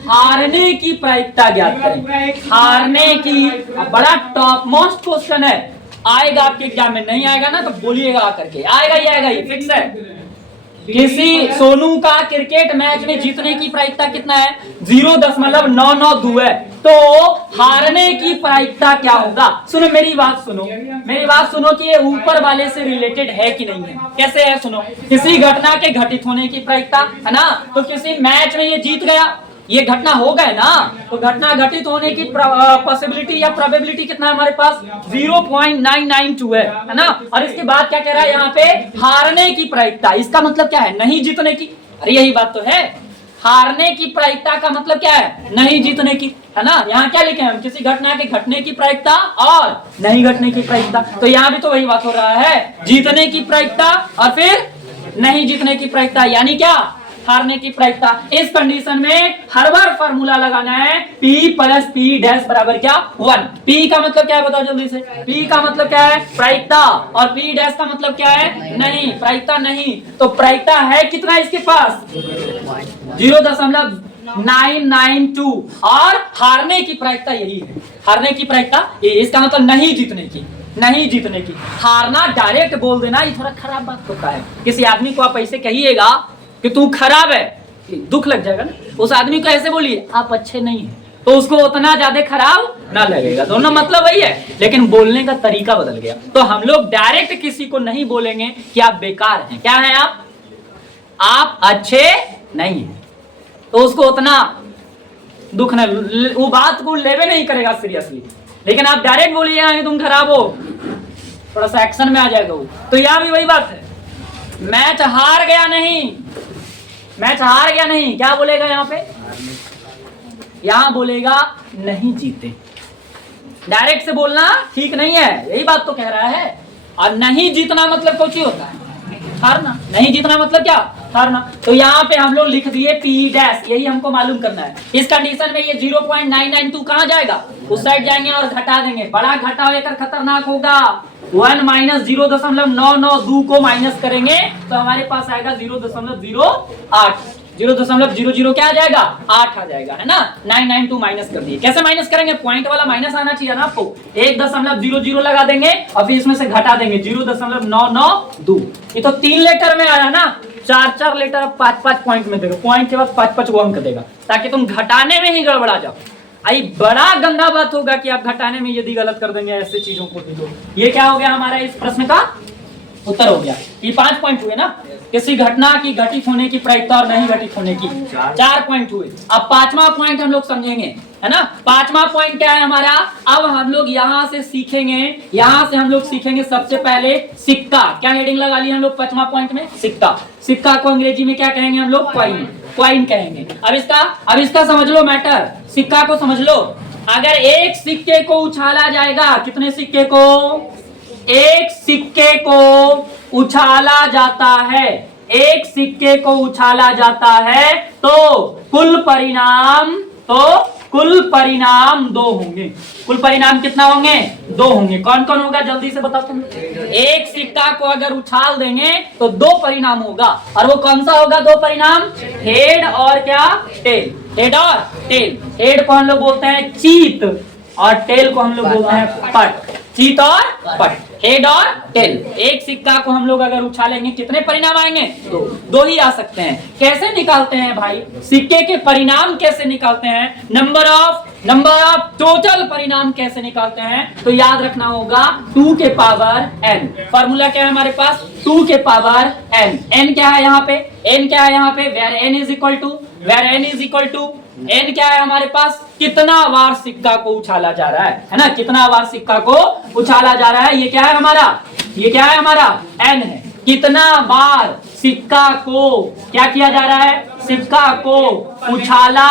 हारने की प्रायिकता ज्ञात करें, हारने की, बड़ा टॉप मोस्ट क्वेश्चन है, आएगा आपके एग्जाम में, नहीं आएगा ना तो बोलिएगा आकर के, आएगा ही आएगा, ये फिक्स है। किसी सोनू का क्रिकेट मैच में जीतने की प्रायिकता कितना है, 0.992 है, तो हारने की प्रायिकता क्या होगा। सुनो मेरी बात सुनो कि ये ऊपर वाले से रिलेटेड है कि नहीं है, कैसे है सुनो, किसी घटना के घटित होने की प्रायिकता है ना, तो किसी मैच में ये जीत गया, ये घटना हो गए ना, तो घटना घटित होने की पॉसिबिलिटी या प्रोबेबिलिटी कितना है हमारे पास, 0.992 है ना। और इसके बाद क्या कह रहा है यहाँ पे, हारने की प्रायिकता, इसका मतलब क्या है, नहीं जीतने की, अरे यही बात तो है, हारने की प्रायिकता का मतलब क्या है, नहीं जीतने की, है ना। यहाँ क्या लिखे हम, किसी घटना के घटने की प्रायिकता और नहीं घटने की प्रायिकता, तो यहाँ भी तो वही बात हो रहा है, जीतने की प्रायिकता और फिर नहीं जीतने की प्रायिकता, यानी क्या, हारने की प्रायिकता। इस कंडीशन में हर बार फॉर्मूला लगाना है, P प्लस P डैश बराबर क्या 1। P का मतलब क्या है बताओ जल्दी से, P का मतलब क्या है, प्रायिकता, और P डैश का मतलब क्या है, नहीं, प्रायिकता नहीं, तो प्रायिकता है कितना इसके पास, 0.992, और हारने की प्रायिकता यही है, हारने की प्रायिकता ये, इसका मतलब नहीं जीतने की, नहीं जीतने की। हारना डायरेक्ट बोल देना ये थोड़ा खराब बात होता है, किसी आदमी को आप ऐसे कहिएगा कि तू खराब है, दुख लग जाएगा ना, उस आदमी को ऐसे बोलिए आप अच्छे नहीं हैं, तो उसको उतना ज्यादा खराब ना लगेगा, दोनों मतलब वही है, लेकिन बोलने का तरीका बदल गया। तो हम लोग डायरेक्ट किसी को नहीं बोलेंगे कि आप बेकार हैं, क्या है आप अच्छे नहीं हैं, तो उसको उतना दुख न, वो बात को लेवे नहीं करेगा सीरियसली। लेकिन आप डायरेक्ट बोलिएगा कि तुम खराब हो, थोड़ा सा एक्शन में आ जाएगा वो। तो यहाँ भी वही बात है, मैच हार गया नहीं, क्या बोलेगा यहाँ पे, यहाँ बोलेगा नहीं जीते। डायरेक्ट से बोलना ठीक नहीं है, यही बात तो कह रहा है। और नहीं जीतना मतलब कुछ ही होता है, हारना। नहीं जीतना मतलब क्या, था ना। तो यहाँ पे हम लोग लिख दिए P डैश, यही हमको मालूम करना है। इस कंडीशन में ये 0.992 कहाँ जाएगा, उस साइड जाएंगे और घटा देंगे। बड़ा घटा होकर खतरनाक होगा। 1 माइनस 0.992 को माइनस करेंगे तो हमारे पास आएगा 0.08। 0.00 क्या आ जाएगा, 8 आ जाएगा, है ना। 992 माइनस कर दिए। कैसे माइनस करेंगे, पॉइंट वाला माइनस आना चाहिए ना आपको। 1.00 लगा देंगे और फिर इसमें से घटा देंगे 0.992। ये तो 3 लेटर में आया ना, 4 लेटर 5 पॉइंट में देगा, पॉइंट के बाद 5 को अंक देगा, ताकि तुम घटाने में ही गड़बड़ा जाओ। आई बड़ा गंदा बात होगा कि आप घटाने में यदि गलत कर देंगे ऐसे चीजों को। तो ये क्या हो गया, हमारा इस प्रश्न का उत्तर हो गया। ये 5 पॉइंट हुए ना, किसी घटना की घटित होने की प्रायिकता और नहीं घटित होने की, 4 पॉइंट हुए। अब 5वां पॉइंट हम लोग समझेंगे, है ना। 5वां पॉइंट क्या है हमारा, अब हम लोग यहाँ से सीखेंगे, यहाँ से हम लोग सीखेंगे सबसे पहले सिक्का। क्या हेडिंग लगा ली हम लोग 5वां पॉइंट में, सिक्का। सिक्का को अंग्रेजी में क्या कहेंगे हम लोग, कॉइन, कॉइन कहेंगे। अब इसका समझ लो मैटर, सिक्का को समझ लो। अगर एक सिक्के को उछाला जाएगा, कितने सिक्के को, एक सिक्के को उछाला जाता है, एक सिक्के को उछाला जाता है तो कुल परिणाम 2 होंगे। कुल परिणाम कितना होंगे, 2 होंगे। कौन कौन होगा जल्दी से बताओ तुम। एक सिक्का को अगर उछाल देंगे तो 2 परिणाम होगा, और वो कौन सा होगा 2 परिणाम, हेड और क्या, टेल। हेड और टेल। हेड को हम लोग बोलते हैं चीत और टेल को हम लोग बोलते हैं पट। चीत और पट, हेड और टेल। एक सिक्का को हम लोग अगर उछालेंगे कितने परिणाम आएंगे, 2 ही आ सकते हैं। कैसे निकालते हैं भाई, सिक्के के परिणाम कैसे निकालते हैं, नंबर ऑफ टोटल परिणाम कैसे निकालते हैं, तो याद रखना होगा 2 के पावर n। फॉर्मूला क्या है हमारे पास, 2 के पावर n। n क्या है यहाँ पे, n क्या है यहाँ पे, where n is equal to n क्या है हमारे पास, कितना बार सिक्का को उछाला जा रहा है ना, कितना बार सिक्का को उछाला जा रहा है। ये क्या है हमारा, ये क्या है हमारा, n है। कितना बार सिक्का को क्या किया जा रहा है, सिक्का को उछाला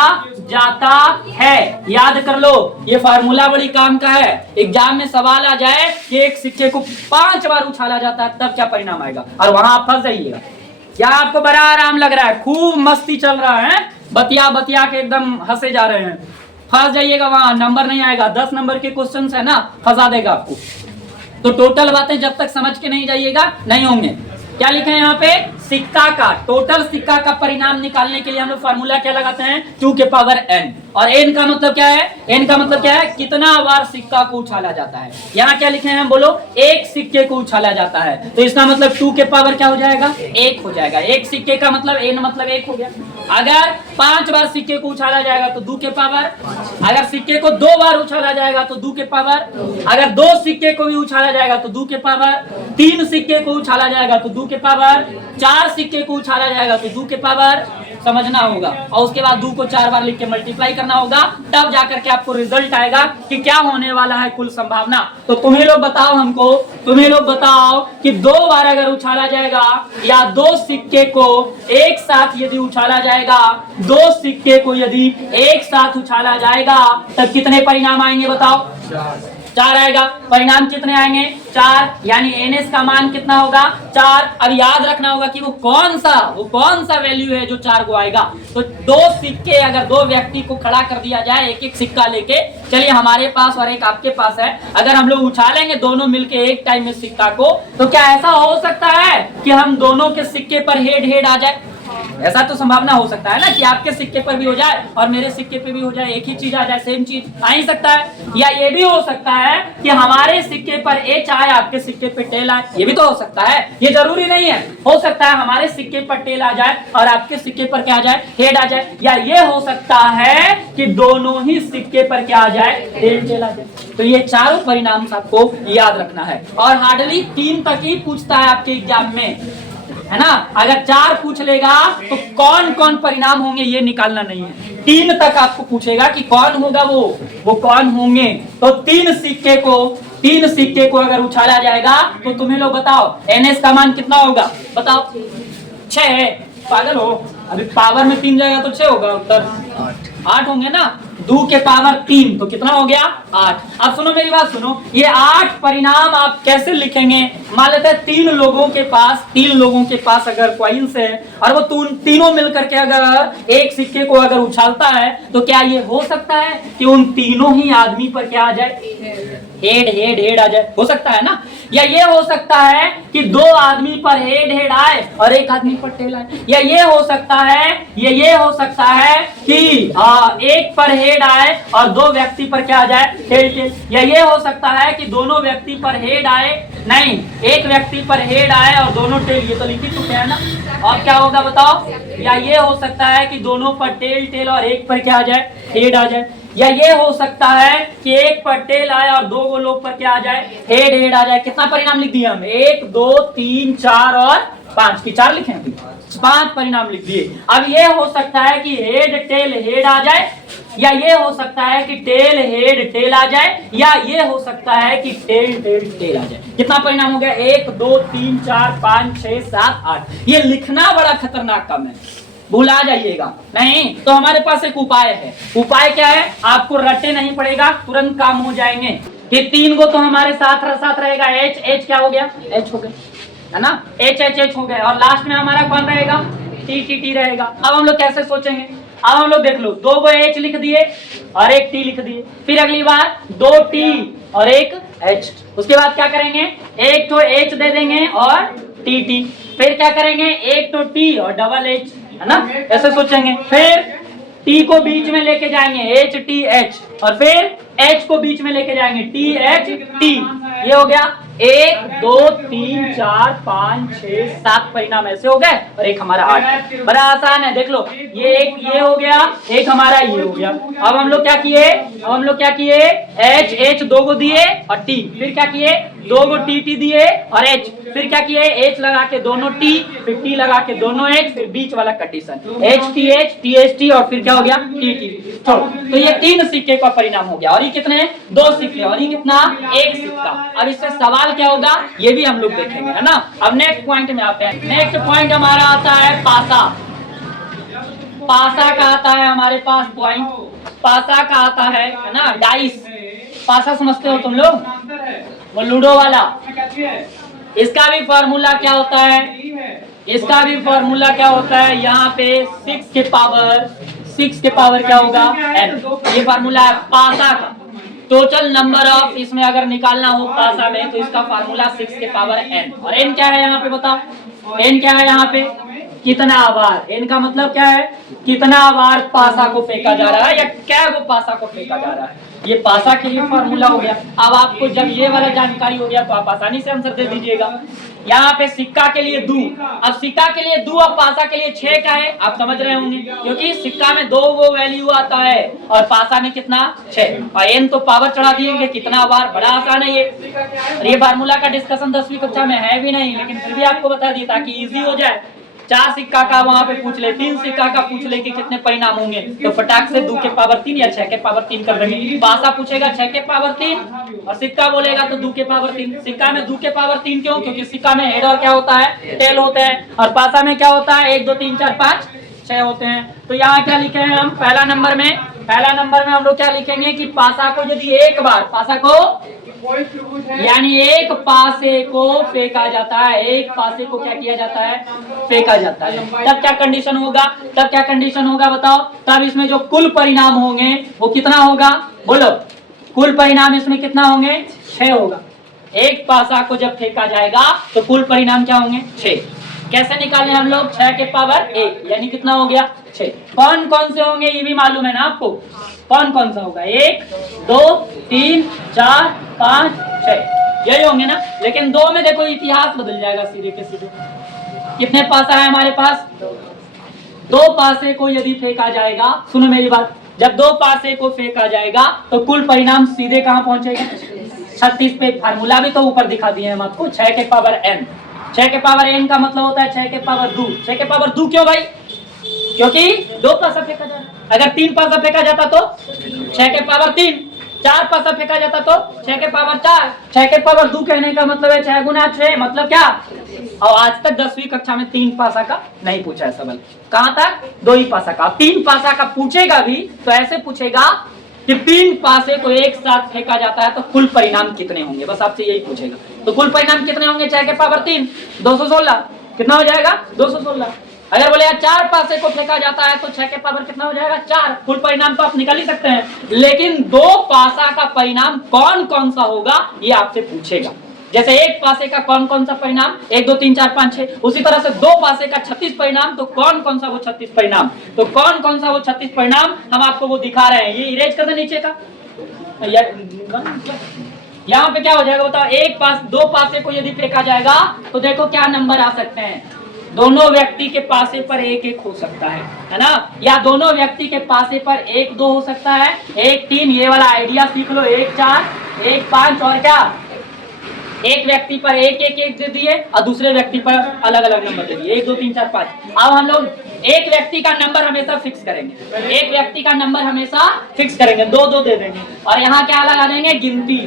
जाता है। याद कर लो, ये फार्मूला बड़ी काम का है। एग्जाम में सवाल आ जाए कि एक सिक्के को 5 बार उछाला जाता है, तब क्या परिणाम आएगा, और वहां आप फंस जाइएगा। क्या आपको बड़ा आराम लग रहा है, खूब मस्ती चल रहा है, बतिया के एकदम हंसे जा रहे हैं, फंस जाइएगा, वहां नंबर नहीं आएगा। 10 नंबर के क्वेश्चन है ना, फंसा देगा आपको। तो टोटल बातें जब तक समझ के नहीं जाइएगा नहीं होंगे। क्या लिखे हैं यहाँ पे, सिक्का का, टोटल सिक्का का परिणाम निकालने के लिए हम लोग फार्मूला क्या लगाते हैं, 2 के पावर n। और n का मतलब क्या है, n का मतलब क्या है, कितना बार सिक्का को उछाला जाता है। यहाँ क्या लिखे हैं बोलो, एक सिक्के को उछाला जाता है, तो इसका मतलब 2 के पावर क्या हो जाएगा, 1 हो जाएगा। एक सिक्के का मतलब n मतलब 1 हो गया। अगर 5 बार सिक्के को उछाला जाएगा तो 2 के पावर, अगर सिक्के को 2 बार उछाला जाएगा तो 2 के पावर, अगर 2 सिक्के को भी उछाला जाएगा तो 2 के पावर, 3 सिक्के को उछाला जाएगा तो 2 के पावर, 4 सिक्के को उछाला जाएगा तो 2 के पावर। समझना होगा, और उसके बाद 2 को 4 बार लिख के मल्टीप्लाई करना होगा, तब जाकर के आपको रिजल्ट आएगा कि क्या होने वाला है कुल संभावना। तो तुम्हें लोग बताओ, हमको तुम्हें लोग बताओ कि 2 बार अगर उछाला जाएगा या 2 सिक्के को एक साथ यदि उछाला जाएगा, 2 सिक्के को यदि एक साथ उछाला जाएगा तब कितने परिणाम आएंगे बताओ, 4 आएगा। परिणाम कितने आएंगे, 4, यानी NS का मान कितना होगा, 4। अब याद रखना होगा कि वो कौन सा वैल्यू है जो 4 को आएगा। तो 2 सिक्के अगर 2 व्यक्ति को खड़ा कर दिया जाए, एक एक सिक्का लेके, चलिए हमारे पास और एक आपके पास है, अगर हम लोग उछालेंगे दोनों मिलके एक टाइम में सिक्का को, तो क्या ऐसा हो सकता है कि हम दोनों के सिक्के पर हेड आ जाए। ऐसा तो संभावना हो सकता है ना कि आपके सिक्के पर भी हो जाए और मेरे सिक्के पे भी हो जाए, एक ही चीज आ जाए, सेम चीज आ ही सकता है। या ये भी हो सकता है कि हमारे सिक्के पर एच आए, आपके सिक्के पे टेल आए, ये भी तो हो सकता है। ये जरूरी नहीं है, हो सकता है हमारे सिक्के पर टेल आ जाए और आपके सिक्के पर क्या आ जाए, हेड आ जाए। या ये हो सकता है कि दोनों ही सिक्के पर क्या आ जाए, टेल आ जाए। तो ये चारों परिणाम आपको याद रखना है, और हार्डली 3 तक ही पूछता है आपके एग्जाम में, है ना। अगर 4 पूछ लेगा तो कौन कौन परिणाम होंगे ये निकालना नहीं है, 3 तक आपको पूछेगा कि कौन होगा वो कौन होंगे। तो 3 सिक्के को अगर उछाला जाएगा तो तुम्हें लोग बताओ NS का मान कितना होगा, बताओ। 6 है, पागल हो, अभी पावर में 3 जाएगा तो 6 होगा, उत्तर 8 होंगे ना। 2 के पावर 3 तो कितना हो गया 8। अब सुनो मेरी बात सुनो, ये 8 परिणाम आप कैसे लिखेंगे। मान लेते हैं 3 लोगों के पास अगर कॉइन्स है और वो तीनों मिलकर के अगर एक सिक्के को अगर उछालता है तो क्या ये हो सकता है कि उन तीनों ही आदमी पर क्या आ जाए, हेड आ जाए, हो सकता है ना। या ये हो सकता है कि 2 आदमी पर हेड आए और एक आदमी पर टेल आए। या ये हो सकता है कि एक पर हेड आए और 2 व्यक्ति पर क्या आ जाए, टेल। या ये हो सकता है कि दोनों व्यक्ति पर हेड आए, नहीं एक व्यक्ति पर हेड आए और दोनों टेल। ये तो लिख ही चुके हैं ना। और क्या होगा बताओ। या ये हो सकता है कि दोनों पर टेल और एक पर क्या आ जाए, हेड आ जाए। या ये हो सकता है कि एक पर टेल आए और 2 लोग पर क्या आ जाए, हेड आ जाए। कितना परिणाम लिख दिए हम, 1 2 3 4 और 5 की 4 लिखे हैं, 5 परिणाम लिख दिए। अब ये हो सकता है कि हेड आ जाए, या ये हो सकता है कि टेल आ जाए, या ये हो सकता है कि टेल आ जाए। कितना परिणाम हो गया, 1 2 3 4 5 6 7 8। ये लिखना बड़ा खतरनाक काम है, भुला जाइएगा नहीं। तो हमारे पास एक उपाय है। उपाय क्या है, आपको रटे नहीं पड़ेगा, तुरंत काम हो जाएंगे। कि 3 को तो हमारे साथ रहेगा, एच क्या हो गया, एच हो गया है ना, एच हो गया। और लास्ट में हमारा कौन रहेगा, टी रहेगा। अब हम लोग कैसे सोचेंगे, अब हम लोग देख लो, 2 को एच लिख दिए और एक टी लिख दिए। फिर अगली बार 2 टी और एक एच। उसके बाद क्या करेंगे, एक तो एच दे देंगे और टी। फिर क्या करेंगे, एक तो टी और डबल एच, है ना, ऐसे सोचेंगे। फिर टी को बीच में लेके जाएंगे, एच टी एच, और फिर एच को बीच में लेके जाएंगे, टी एच टी। ये हो गया 1 2 3 4 5 6 7 परिणाम ऐसे हो गए और एक हमारा 8। बड़ा आसान है, देख लो, ये एक ये हो गया, एक हमारा ये हो गया। अब हम लोग क्या किए, एच 2 को दिए और टी। फिर क्या किए, 2 को टी दिए और एच। फिर क्या किए, एच लगा के दोनों टी, फिर टी लगा के दोनों एच, फिर बीच वाला कंडीशन एच टी और फिर क्या हो गया, टी। तो ये 3 सिक्के का परिणाम हो गया। और ये कितने, 2 सिक्के, और ये कितना, 1 सिक्का। अब इससे सवाल क्या होगा ये भी हम लोग देखेंगे, है ना। अब नेक्स्ट पॉइंट में आते हैं। नेक्स्ट पॉइंट हमारा आता है पासा का आता है हमारे पास पॉइंट। पासा का आता है ना, डाइस। पासा समझते हो तुम लोग, वो लूडो वाला। इसका भी फॉर्मूला क्या होता है, यहाँ पे 6 के पावर क्या होगा, n। ये फॉर्मूला है पासा का। टोटल नंबर ऑफ इसमें अगर निकालना हो पासा में तो इसका फार्मूला 6 के पावर n। और n क्या है यहाँ पे बताओ, n क्या है यहाँ पे, कितना बार। n का मतलब क्या है, कितना बार पासा को फेंका जा रहा है या क्या वो पासा को फेंका जा रहा है। ये पासा के लिए फॉर्मूला हो गया। अब आपको जब ये वाला जानकारी हो गया तो आप आसानी से आंसर दे दीजिएगा। यहाँ पे सिक्का के लिए 2, अब सिक्का के लिए 2 और पासा के लिए 6 का है, आप समझ रहे होंगे, क्योंकि सिक्का में 2 वो वैल्यू आता है और पासा में कितना, 6। और n तो पावर चढ़ा दिएंगे कितना बार, बड़ा आसान है ये फार्मूला का डिस्कशन 10वीं कक्षा में है भी नहीं, लेकिन फिर भी आपको बता दिए ताकि इजी हो जाए। 4 सिक्का का वहां पे पूछ ले, 3 सिक्का का पूछ ले कि कितने परिणाम होंगे, तो फटाक से 2 के पावर 3 या 6 के पावर 3 कर देंगे। पासा पूछेगा 6 के पावर 3 और सिक्का बोलेगा तो 2 के पावर 3। सिक्का में 2 के पावर 3 क्यों, क्योंकि सिक्का में हेड और क्या होता है, टेल होते हैं, और पासा में क्या होता है, 1 2 3 4 5 6 होते हैं। तो यहाँ क्या लिखे हैं हम, पहला नंबर में हम लोग क्या लिखेंगे कि पासा को यदि एक बार, पासा को यानी एक पासे को फेंका जाता है, एक पासे को क्या किया जाता है, फेंका जाता है, तब क्या कंडीशन होगा बताओ। तब इसमें जो कुल परिणाम होंगे वो कितना होगा, बोलो, कुल परिणाम इसमें कितना होंगे, 6 होगा। एक पासा को जब फेंका जाएगा तो कुल परिणाम क्या होंगे, 6। कैसे निकालें हम लोग, 6 के पावर 1 यानी कितना हो गया, 6। कौन कौन से होंगे ये भी मालूम है ना आपको, कौन सा होगा, 1 2 3 4 5 6 यही होंगे ना। लेकिन 2 में देखो इतिहास बदल जाएगा सीधे के सीधे। कितने पासा है हमारे पास, 2 पासे को यदि फेंका जाएगा, सुनो मेरी बात, जब 2 पासे को फेंका जाएगा तो कुल परिणाम सीधे कहां पहुंचेगा, 36 पे। फार्मूला भी तो ऊपर दिखा दिए हम आपको, 6 के पावर n। 6 के पावर n का मतलब होता है 6 के पावर 2। 6 के पावर 2 क्यों भाई, क्योंकि 2 पासा फेंका जा रहा है। अगर 3 पासा फेंका जाता तो 6 के पावर 3, 4 पासा फेंका जाता तो 6 के पावर 4। 6 के पावर 2 कहने का मतलब है 6 गुना 6 मतलब क्या, और आज तक 10वीं कक्षा में 3 पासा का नहीं पूछा है सवाल। कहां तक? 2 ही पासा का। 3 पासा का पूछेगा भी तो ऐसे पूछेगा कि 3 पासे को एक साथ फेंका जाता है तो कुल परिणाम कितने होंगे, बस आपसे यही पूछेगा। तो कुल परिणाम कितने होंगे? 6 के पावर 3 216। कितना हो जाएगा? 216। अगर बोले यार 4 पासे को फेंका जाता है तो 6 के पावर कितना हो जाएगा? 4। कुल परिणाम तो आप निकाल ही सकते हैं, लेकिन 2 पासा का परिणाम कौन कौन सा होगा ये आपसे पूछेगा। जैसे एक पासे का कौन कौन सा परिणाम, 1 2 3 4 5 6, उसी तरह से 2 पासे का 36 परिणाम, तो कौन कौन सा वो 36 परिणाम, तो कौन कौन सा वो 36 परिणाम हम आपको वो दिखा रहे हैं। ये इरेज कर दे नीचे का। यहाँ पे क्या हो जाएगा बताओ? 2 पासे को यदि फेंका जाएगा तो देखो क्या नंबर आ सकते हैं। दोनों व्यक्ति के पासे पर 1 1 हो सकता है ना, या दोनों व्यक्ति के पासे पर 1 2 हो सकता है, 1 3, ये वाला आइडिया सीख लो, 1 4 1 5, और क्या एक व्यक्ति पर 1 1 1 दे दिए और दूसरे व्यक्ति पर अलग अलग नंबर दे दिए, 1 2 3 4 5। अब हम लोग एक व्यक्ति का नंबर हमेशा फिक्स करेंगे, एक व्यक्ति का नंबर हमेशा फिक्स करेंगे, 2 2 दे देंगे, और यहाँ क्या लगा देंगे? गिनती।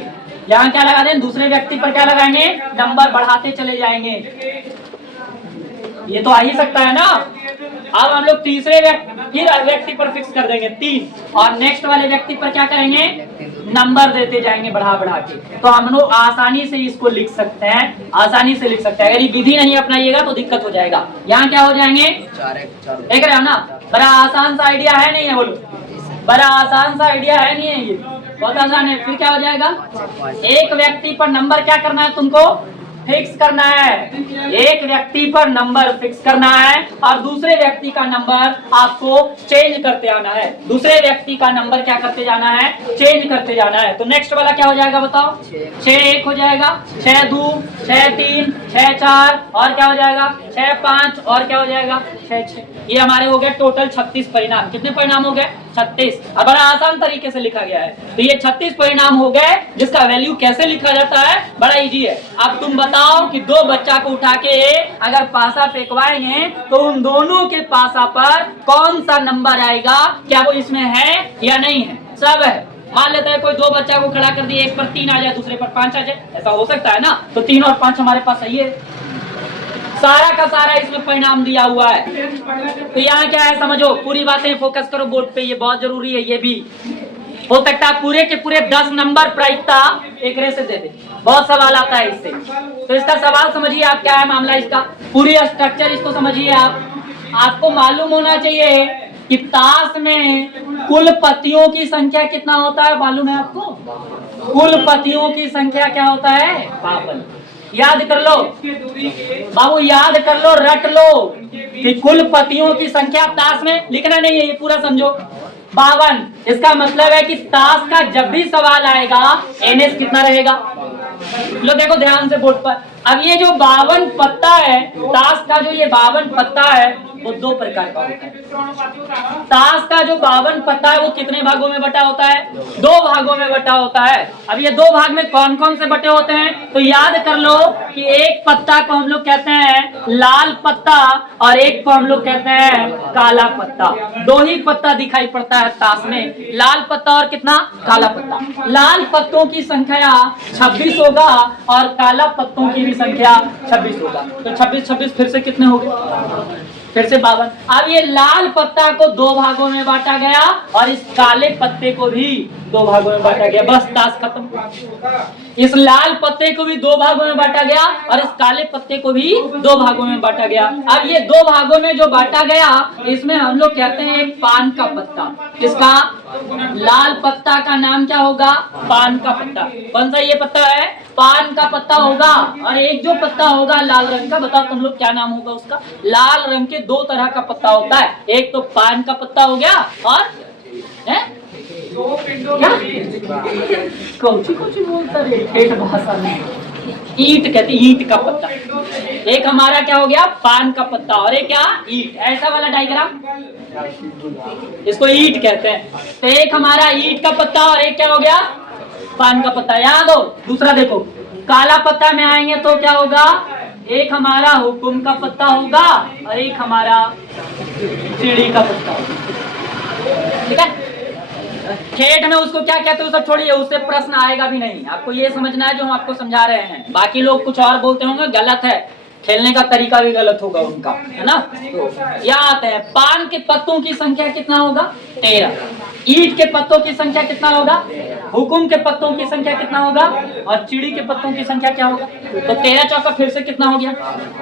यहाँ क्या लगा देंगे? दूसरे व्यक्ति पर क्या लगाएंगे? नंबर बढ़ाते चले जाएंगे। ये तो आ ही सकता है ना। अब हम लोग तीसरे व्यक्ति पर फिक्स कर देंगे 3, और नेक्स्ट वाले व्यक्ति पर क्या करेंगे? नंबर देते जाएंगे बढ़ा बढ़ा के। तो हम लोग आसानी से इसको लिख सकते हैं, आसानी से लिख सकते हैं। अगर ये विधि नहीं अपनाइएगा तो दिक्कत हो जाएगा। यहाँ क्या हो जाएंगे? देख रहे हो ना, बड़ा आसान सा आइडिया है, नहीं है? बोलो, बड़ा आसान सा आइडिया है, नहीं है? ये बहुत आसान है। फिर क्या हो जाएगा? एक व्यक्ति पर नंबर क्या करना है? तुमको फिक्स करना है। एक व्यक्ति पर नंबर फिक्स करना है और दूसरे व्यक्ति का नंबर आपको चेंज करते आना है। दूसरे व्यक्ति का नंबर क्या करते जाना है? चेंज करते जाना है। तो नेक्स्ट वाला क्या हो जाएगा बताओ? 6 1 हो जाएगा, 6 2 6 3 6 4, और क्या हो जाएगा? 6 5, और क्या हो जाएगा? 6 6। ये हमारे हो गए टोटल 36 परिणाम। कितने परिणाम हो गए? 36। अब बड़ा आसान तरीके से लिखा गया है। तो ये 36 परिणाम हो गए, जिसका वैल्यू कैसे लिखा जाता है? बड़ा इजी है। अब तुम बताओ कि 2 बच्चा को उठा के अगर पासा फेंकवाएंगे तो उन दोनों के पासा पर कौन सा नंबर आएगा? क्या वो इसमें है या नहीं है? सब है। मान लेता है कोई 2 बच्चा को खड़ा कर दिए, एक पर 3 आ जाए, दूसरे पर 5 आ जाए, ऐसा हो सकता है ना। तो 3 और 5 हमारे पास सही है। सारा का सारा इसमें परिणाम दिया हुआ है। तो यहाँ क्या है समझो, पूरी बातें फोकस करो बोर्ड पे, ये बहुत जरूरी है। ये भी हो सकता है पूरे के पूरे 10 नंबर प्रायिकता एक रे से दे दे, बहुत सवाल आता है इससे। तो इसका सवाल समझिए आप, क्या है मामला इसका, पूरी स्ट्रक्चर इसको समझिए आप। आपको मालूम होना चाहिए कि ताश में कुल पत्तियों की संख्या कितना होता है, मालूम है आपको? कुल पत्तियों की संख्या क्या होता है? 52। याद कर लो बाबू, याद कर लो, रट लो कि कुल पत्तियों की संख्या ताश में, लिखना नहीं है, ये पूरा समझो, 52। इसका मतलब है कि ताश का जब भी सवाल आएगा NS कितना रहेगा? लो देखो ध्यान से बोर्ड पर। अब ये जो 52 पत्ता है, ताश का जो ये 52 पत्ता है वो 2 प्रकार का होता है। ताश का जो 52 पत्ता है वो कितने भागों में बटा होता है? 2 भागों में बटा होता है। अब ये 2 भाग में कौन कौन से बटे होते हैं? तो याद कर लो कि एक पत्ता को हम लोग कहते हैं लाल पत्ता और एक को हम लोग कहते हैं काला पत्ता। 2 ही पत्ता दिखाई पड़ता है ताश में, लाल पत्ता और कितना? काला पत्ता। लाल पत्तों की संख्या 26 होगा और काला पत्तों की भी संख्या 26 होगा। तो 26 26 फिर से कितने हो गए? फिर से 52। अब ये लाल पत्ता को 2 भागों में बांटा गया और इस काले पत्ते को भी 2 भागों में बांटा गया, बस ताश खत्म। इस लाल पत्ते को भी 2 भागों में बांटा गया और इस काले पत्ते को भी 2 भागों में बांटा गया। अब ये 2 भागों में जो बांटा गया, इसमें हम लोग कहते हैं एक पान का पत्ता। किसका? लाल पत्ता का नाम क्या होगा? पान का पत्ता। कौन सा ये पत्ता है? पान का पत्ता होगा। और एक जो पत्ता होगा लाल रंग का, बताओ तुम लोग क्या नाम होगा उसका? लाल रंग के 2 तरह का पत्ता होता है, एक तो पान का पत्ता हो गया और है कौची बोलता रे ठेठ भाषा में, ईंट कहते, ईंट का पत्ता। एक हमारा क्या हो गया? पान का पत्ता, और एक क्या? ईंट। ऐसा वाला डायग्राम, इसको ईंट कहते हैं। तो एक हमारा ईंट का पत्ता और एक क्या हो गया? पान का पत्ता। याद हो? दूसरा देखो, काला पत्ता में आएंगे तो क्या होगा? एक हमारा हुकुम का पत्ता होगा और एक हमारा सीढ़ी का पत्ता होगा। ठीक है? ठेठ में उसको क्या कहते हो सब छोड़िए, उससे प्रश्न आएगा भी नहीं। आपको ये समझना है जो हम आपको समझा रहे हैं। बाकी लोग कुछ और बोलते होंगे, गलत है। खेलने का तरीका भी गलत होगा उनका, है ना। तो यहाँ आते हैं, पान के पत्तों की संख्या कितना होगा? 13। ईंट के पत्तों की संख्या कितना होगा? हुकुम के पत्तों की संख्या कितना होगा? और चिड़ी के पत्तों की संख्या क्या होगा? तो 13 चौका फिर से कितना हो गया?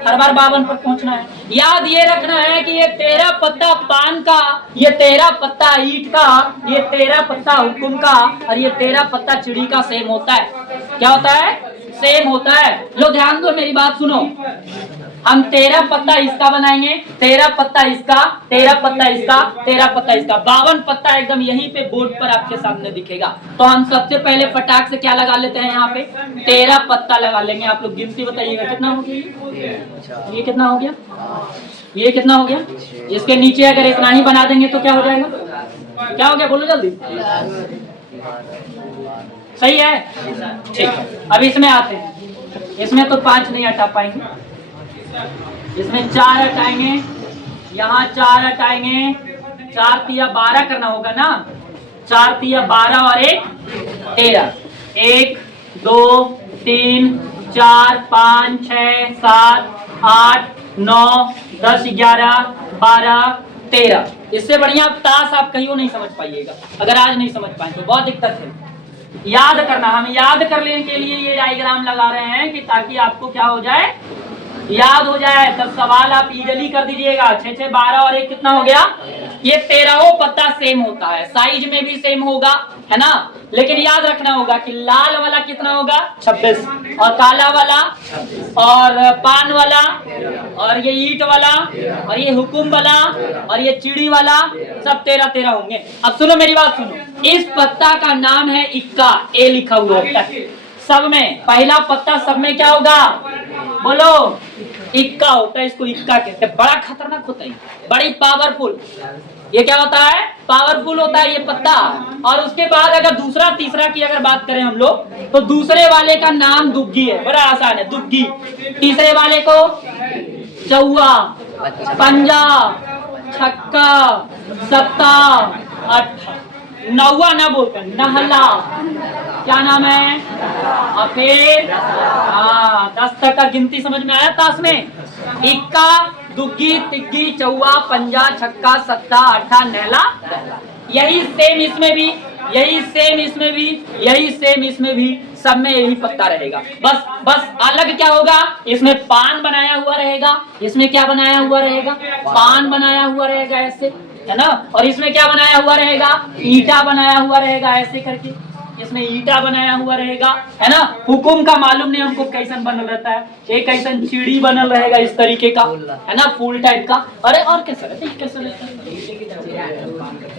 हर बार 52 पर पहुंचना है। याद ये रखना है कि ये 13 पत्ता पान का, ये 13 पत्ता ईंट का, ये 13 पत्ता हुकुम का, और ये 13 पत्ता चिड़ी का सेम होता है। क्या होता है? सेम होता है। लो ध्यान दो, मेरी बात सुनो। हम 13 पत्ता इसका बनाएंगे, 13 पत्ता इसका, 13 पत्ता इसका, 13 पत्ता इसका, 52 पत्ता एकदम यहीं पे बोर्ड पर आपके सामने दिखेगा। तो हम सबसे पहले फटाक से क्या लगा लेते हैं? यहाँ पे 13 पत्ता लगा लेंगे। आप लोग गिनती बताइएगा कितना हो गया? ये कितना हो गया? ये कितना हो गया? इसके नीचे अगर इतना ही बना देंगे तो क्या हो जाएगा? क्या हो गया? बोलो जल्दी। सही है, ठीक है। अब इसमें आते हैं। इसमें तो 5 नहीं हटा पाएंगे, इसमें 4 हटाएंगे, यहाँ 4 हटाएंगे। 4 तिया 12 करना होगा ना। 4 तिया 12 और 1 13। 1 2 3 4 5 6 7 8 9 10 11 12 13। इससे बढ़िया ताश आप कहीं नहीं समझ पाइएगा। अगर आज नहीं समझ पाए तो बहुत दिक्कत है। याद करना, हम याद करने के लिए ये डायग्राम लगा रहे हैं कि ताकि आपको क्या हो जाए? याद हो जाए। तब सवाल आप इजीली कर दीजिएगा। 6 6 12 और 1 कितना हो गया? ये 13 पत्ता सेम होता है, साइज में भी सेम होगा, है ना। लेकिन याद रखना होगा कि लाल वाला कितना होगा? 26, और काला वाला, और पान वाला, और ये ईंट वाला, और ये हुकुम वाला, और ये चिड़ी वाला, सब 13 13 होंगे। अब सुनो मेरी बात सुनो। इस पत्ता का नाम है इक्का। ए लिखा हुआ होता है सब में। पहला पत्ता सब में क्या होगा? बोलो, इक्का होता है। इसको इक्का कहते हैं। बड़ा खतरनाक होता है, बड़ी पावरफुल। ये क्या होता है? पावरफुल होता है ये पत्ता। और उसके बाद अगर दूसरा तीसरा की अगर बात करें हम लोग, तो दूसरे वाले का नाम दुग्गी है। बड़ा आसान है, दुग्गी। तीसरे वाले को चौवा, पंजा, छक्का, सत्ता, अट्ठा। नौवा ना बोलकर नहला। क्या नाम है? और फिर 10 तक का गिनती समझ में आया ताश में? इक्का, दुग्गी, तिग्गी, चौवा, पंजा, छक्का, सत्ता, अट्ठा, नहला। यही सेम इसमें भी, यही सेम इसमें भी, यही सेम इसमें भी, सब में यही पत्ता रहेगा। बस अलग क्या होगा? इसमें पान बनाया हुआ रहेगा। इसमें क्या बनाया हुआ रहेगा? पान बनाया हुआ रहेगा ऐसे, है ना। और इसमें क्या बनाया हुआ रहेगा? ईटा बनाया हुआ रहेगा ऐसे करके। इसमें ईटा बनाया हुआ रहेगा, है ना। हुकुम का मालूम नहीं हमको कैसन बनल रहता है। एक कैसन चिड़ी बनल रहेगा इस तरीके का, है ना, फूल टाइप का। अरे और कैसा रहता है? कैसा रहता है?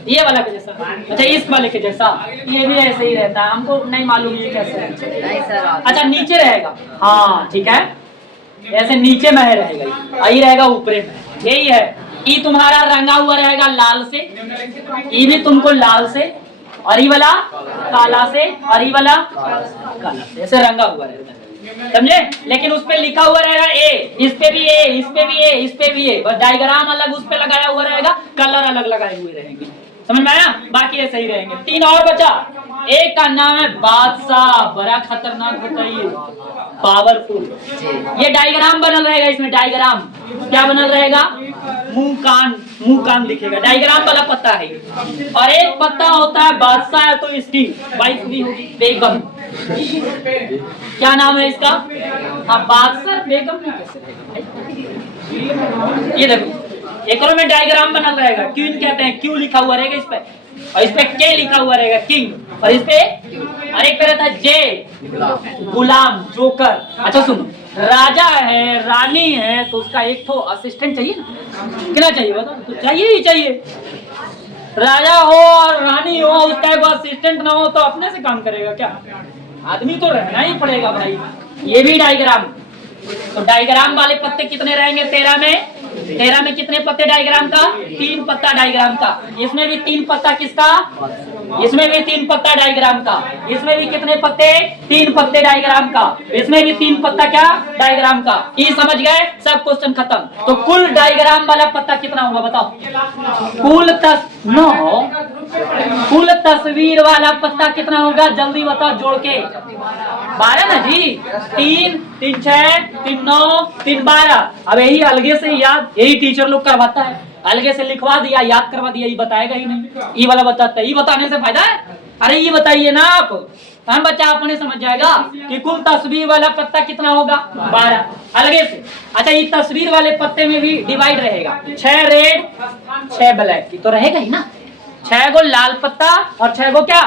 ये वाला के जैसा? अच्छा, इस वाले के जैसा? ये भी ऐसे ही रहता है। हमको नहीं मालूम ये कैसे है। अच्छा, नीचे रहेगा। हाँ ठीक है, ऐसे नीचे में है रहेगा, यही रहेगा ऊपरे में। यही है। ई तुम्हारा रंगा हुआ रहेगा लाल से, ई भी तुमको लाल से, और ई वाला काला से, और ई वाला काला से, ऐसे रंगा हुआ रहता है, समझे। लेकिन उस पे लिखा हुआ रहेगा ए, इस पे भी ए, इस पे भी ए, इस पे भी ए। बस डायग्राम अलग उस पे लगाया हुआ रहेगा, कलर अलग लगाए हुए रहेंगे। समझ में आया? बाकी ऐसे ही रहेंगे। 3 और बचा। एक का नाम है बादशाह। बड़ा खतरनाक होता है ये, पावरफुल। ये डायग्राम बनल रहेगा। इसमें डायग्राम क्या बनल रहेगा? मुंह कान दिखेगा। डायग्राम वाला पत्ता है। और एक पत्ता होता है बादशाह है, तो इसकी वाइफ भी होगी, बेगम। क्या नाम है इसका? अब बादशाह बेगम नहीं कैसे रहेगा? ये देखो, एक में डायग्राम बनल रहेगा। क्वीन कहते हैं, क्यों लिखा हुआ रहेगा इस पे, और इस पे के लिखा हुआ रहेगा, किंग। और इस पे और एक पे रहता है जे, गुलाम, जोकर। अच्छा सुनो, राजा है, रानी है, तो उसका एक तो असिस्टेंट चाहिए ना। कितना चाहिए बताओ? तो चाहिए ही चाहिए। राजा हो और रानी हो, उसका एक असिस्टेंट ना हो तो अपने से काम करेगा क्या? आदमी तो रहना ही पड़ेगा भाई। ये भी डायग्राम। तो डायग्राम वाले पत्ते कितने रहेंगे? 13 में। 13 में कितने पत्ते डायग्राम का? 3 पत्ता डायग्राम का। इसमें भी 3 पत्ता किसका? इसमें भी 3 पत्ता डायग्राम का। इसमें भी कितने पत्ते? 3 पत्ते डायग्राम का। इसमें भी 3 पत्ता क्या? डायग्राम का। ये समझ गए? सब क्वेश्चन खत्म। तो कुल डायग्राम वाला पत्ता कितना होगा बताओ? कुल 9 कुल तस्वीर वाला पत्ता कितना होगा, जल्दी बताओ जोड़ के। 12 ना जी, 3 3 6 3 9 3 12। अब यही अलगे से याद, यही टीचर लोग करवाता है, अलगे से लिखवा दिया, याद करवा दिया, ये बताएगा ही नहीं, ये वाला बताता है, ये बताने से फायदा है। अरे ये बताइए ना आप, हम बच्चा अपने समझ जाएगा कि कुल तस्वीर वाला पत्ता कितना होगा, 12 अलगे से। अच्छा, ये तस्वीर वाले पत्ते में भी डिवाइड रहेगा, 6 रेड 6 ब्लैक की तो रहेगा ही ना, 6 गो लाल पत्ता और 6 गो क्या,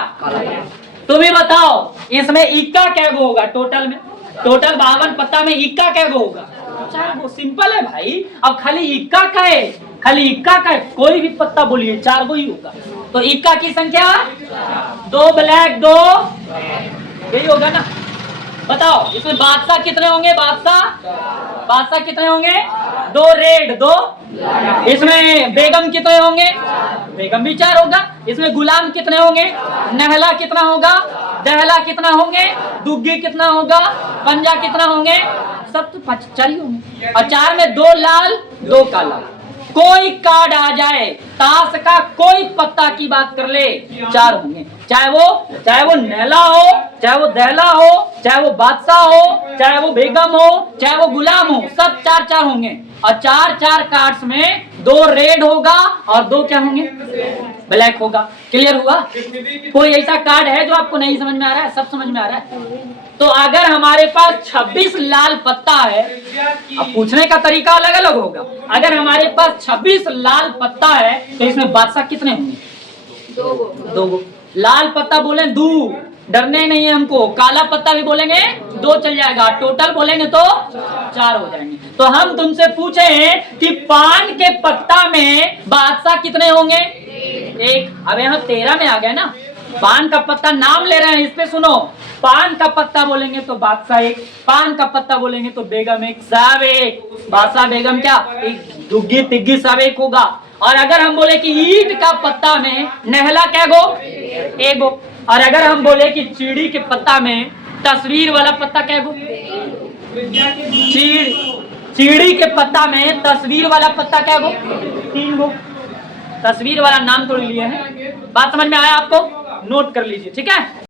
तुम ही बताओ इसमें इक्का क्या गो होगा टोटल में, टोटल 52 पत्ता में इक्का क्या गो होगा, 4 गो। सिंपल है भाई। अब खाली इक्का का है, खाली इक्का का है, कोई भी पत्ता बोलिए 4 गो ही होगा। तो इक्का की संख्या 2 ब्लैक 2, यही होगा ना। बताओ इसमें बादशाह कितने होंगे, बादशाह कितने होंगे, 2 रेड 2। इसमें बेगम कितने होंगे, बेगम भी 4 होगा। इसमें गुलाम कितने होंगे, नहला कितना होगा, दहला कितना होंगे, दुग्गी कितना होगा, पंजा कितना होंगे, सब तो 4 ही होंगे। और 4 में 2 लाल 2 काला। कोई कार्ड आ जाए ताश का, कोई पत्ता की बात कर ले, 4 होंगे। चाहे वो नैला हो, चाहे वो दहला हो, चाहे वो बादशाह हो, चाहे वो बेगम हो, चाहे वो गुलाम हो, सब 4 होंगे। और 4 कार्ड्स में 2 रेड होगा और 2 क्या होंगे, ब्लैक होगा। क्लियर हुआ? कोई ऐसा कार्ड है जो आपको नहीं समझ में आ रहा है? सब समझ में आ रहा है। तो अगर हमारे पास 26 लाल पत्ता है, अब पूछने का तरीका अलग अलग होगा। अगर हमारे पास 26 लाल पत्ता है तो इसमें बादशाह कितने होंगे, 2 गो। लाल पत्ता बोले 2, डरने नहीं है हमको। काला पत्ता भी बोलेंगे 2 चल जाएगा, टोटल बोलेंगे तो 4 हो जाएंगे। तो हम तुमसे पूछे कि पान के पत्ता में बादशाह कितने होंगे, 1। अब यहाँ 13 में आ गया ना, पान का पत्ता नाम ले रहे हैं, इस पे सुनो। पान का पत्ता बोलेंगे तो बादशाह 1, पान का पत्ता बोलेंगे तो बेगम 1, सब 1। बादशाह बेगम क्या, एक दुग्गी तिग्गी सब 1 होगा। और अगर हम बोले कि ईंट का पत्ता में नहला क्या गो, 1 गो। और अगर हम बोले कि चीड़ी के पत्ता में तस्वीर वाला पत्ता क्या गो, चीड़ी के पत्ता में तस्वीर वाला पत्ता क्या गो, 3 गो। तस्वीर वाला नाम तोड़ लिए हैं। बात समझ में आया आपको? नोट कर लीजिए, ठीक है।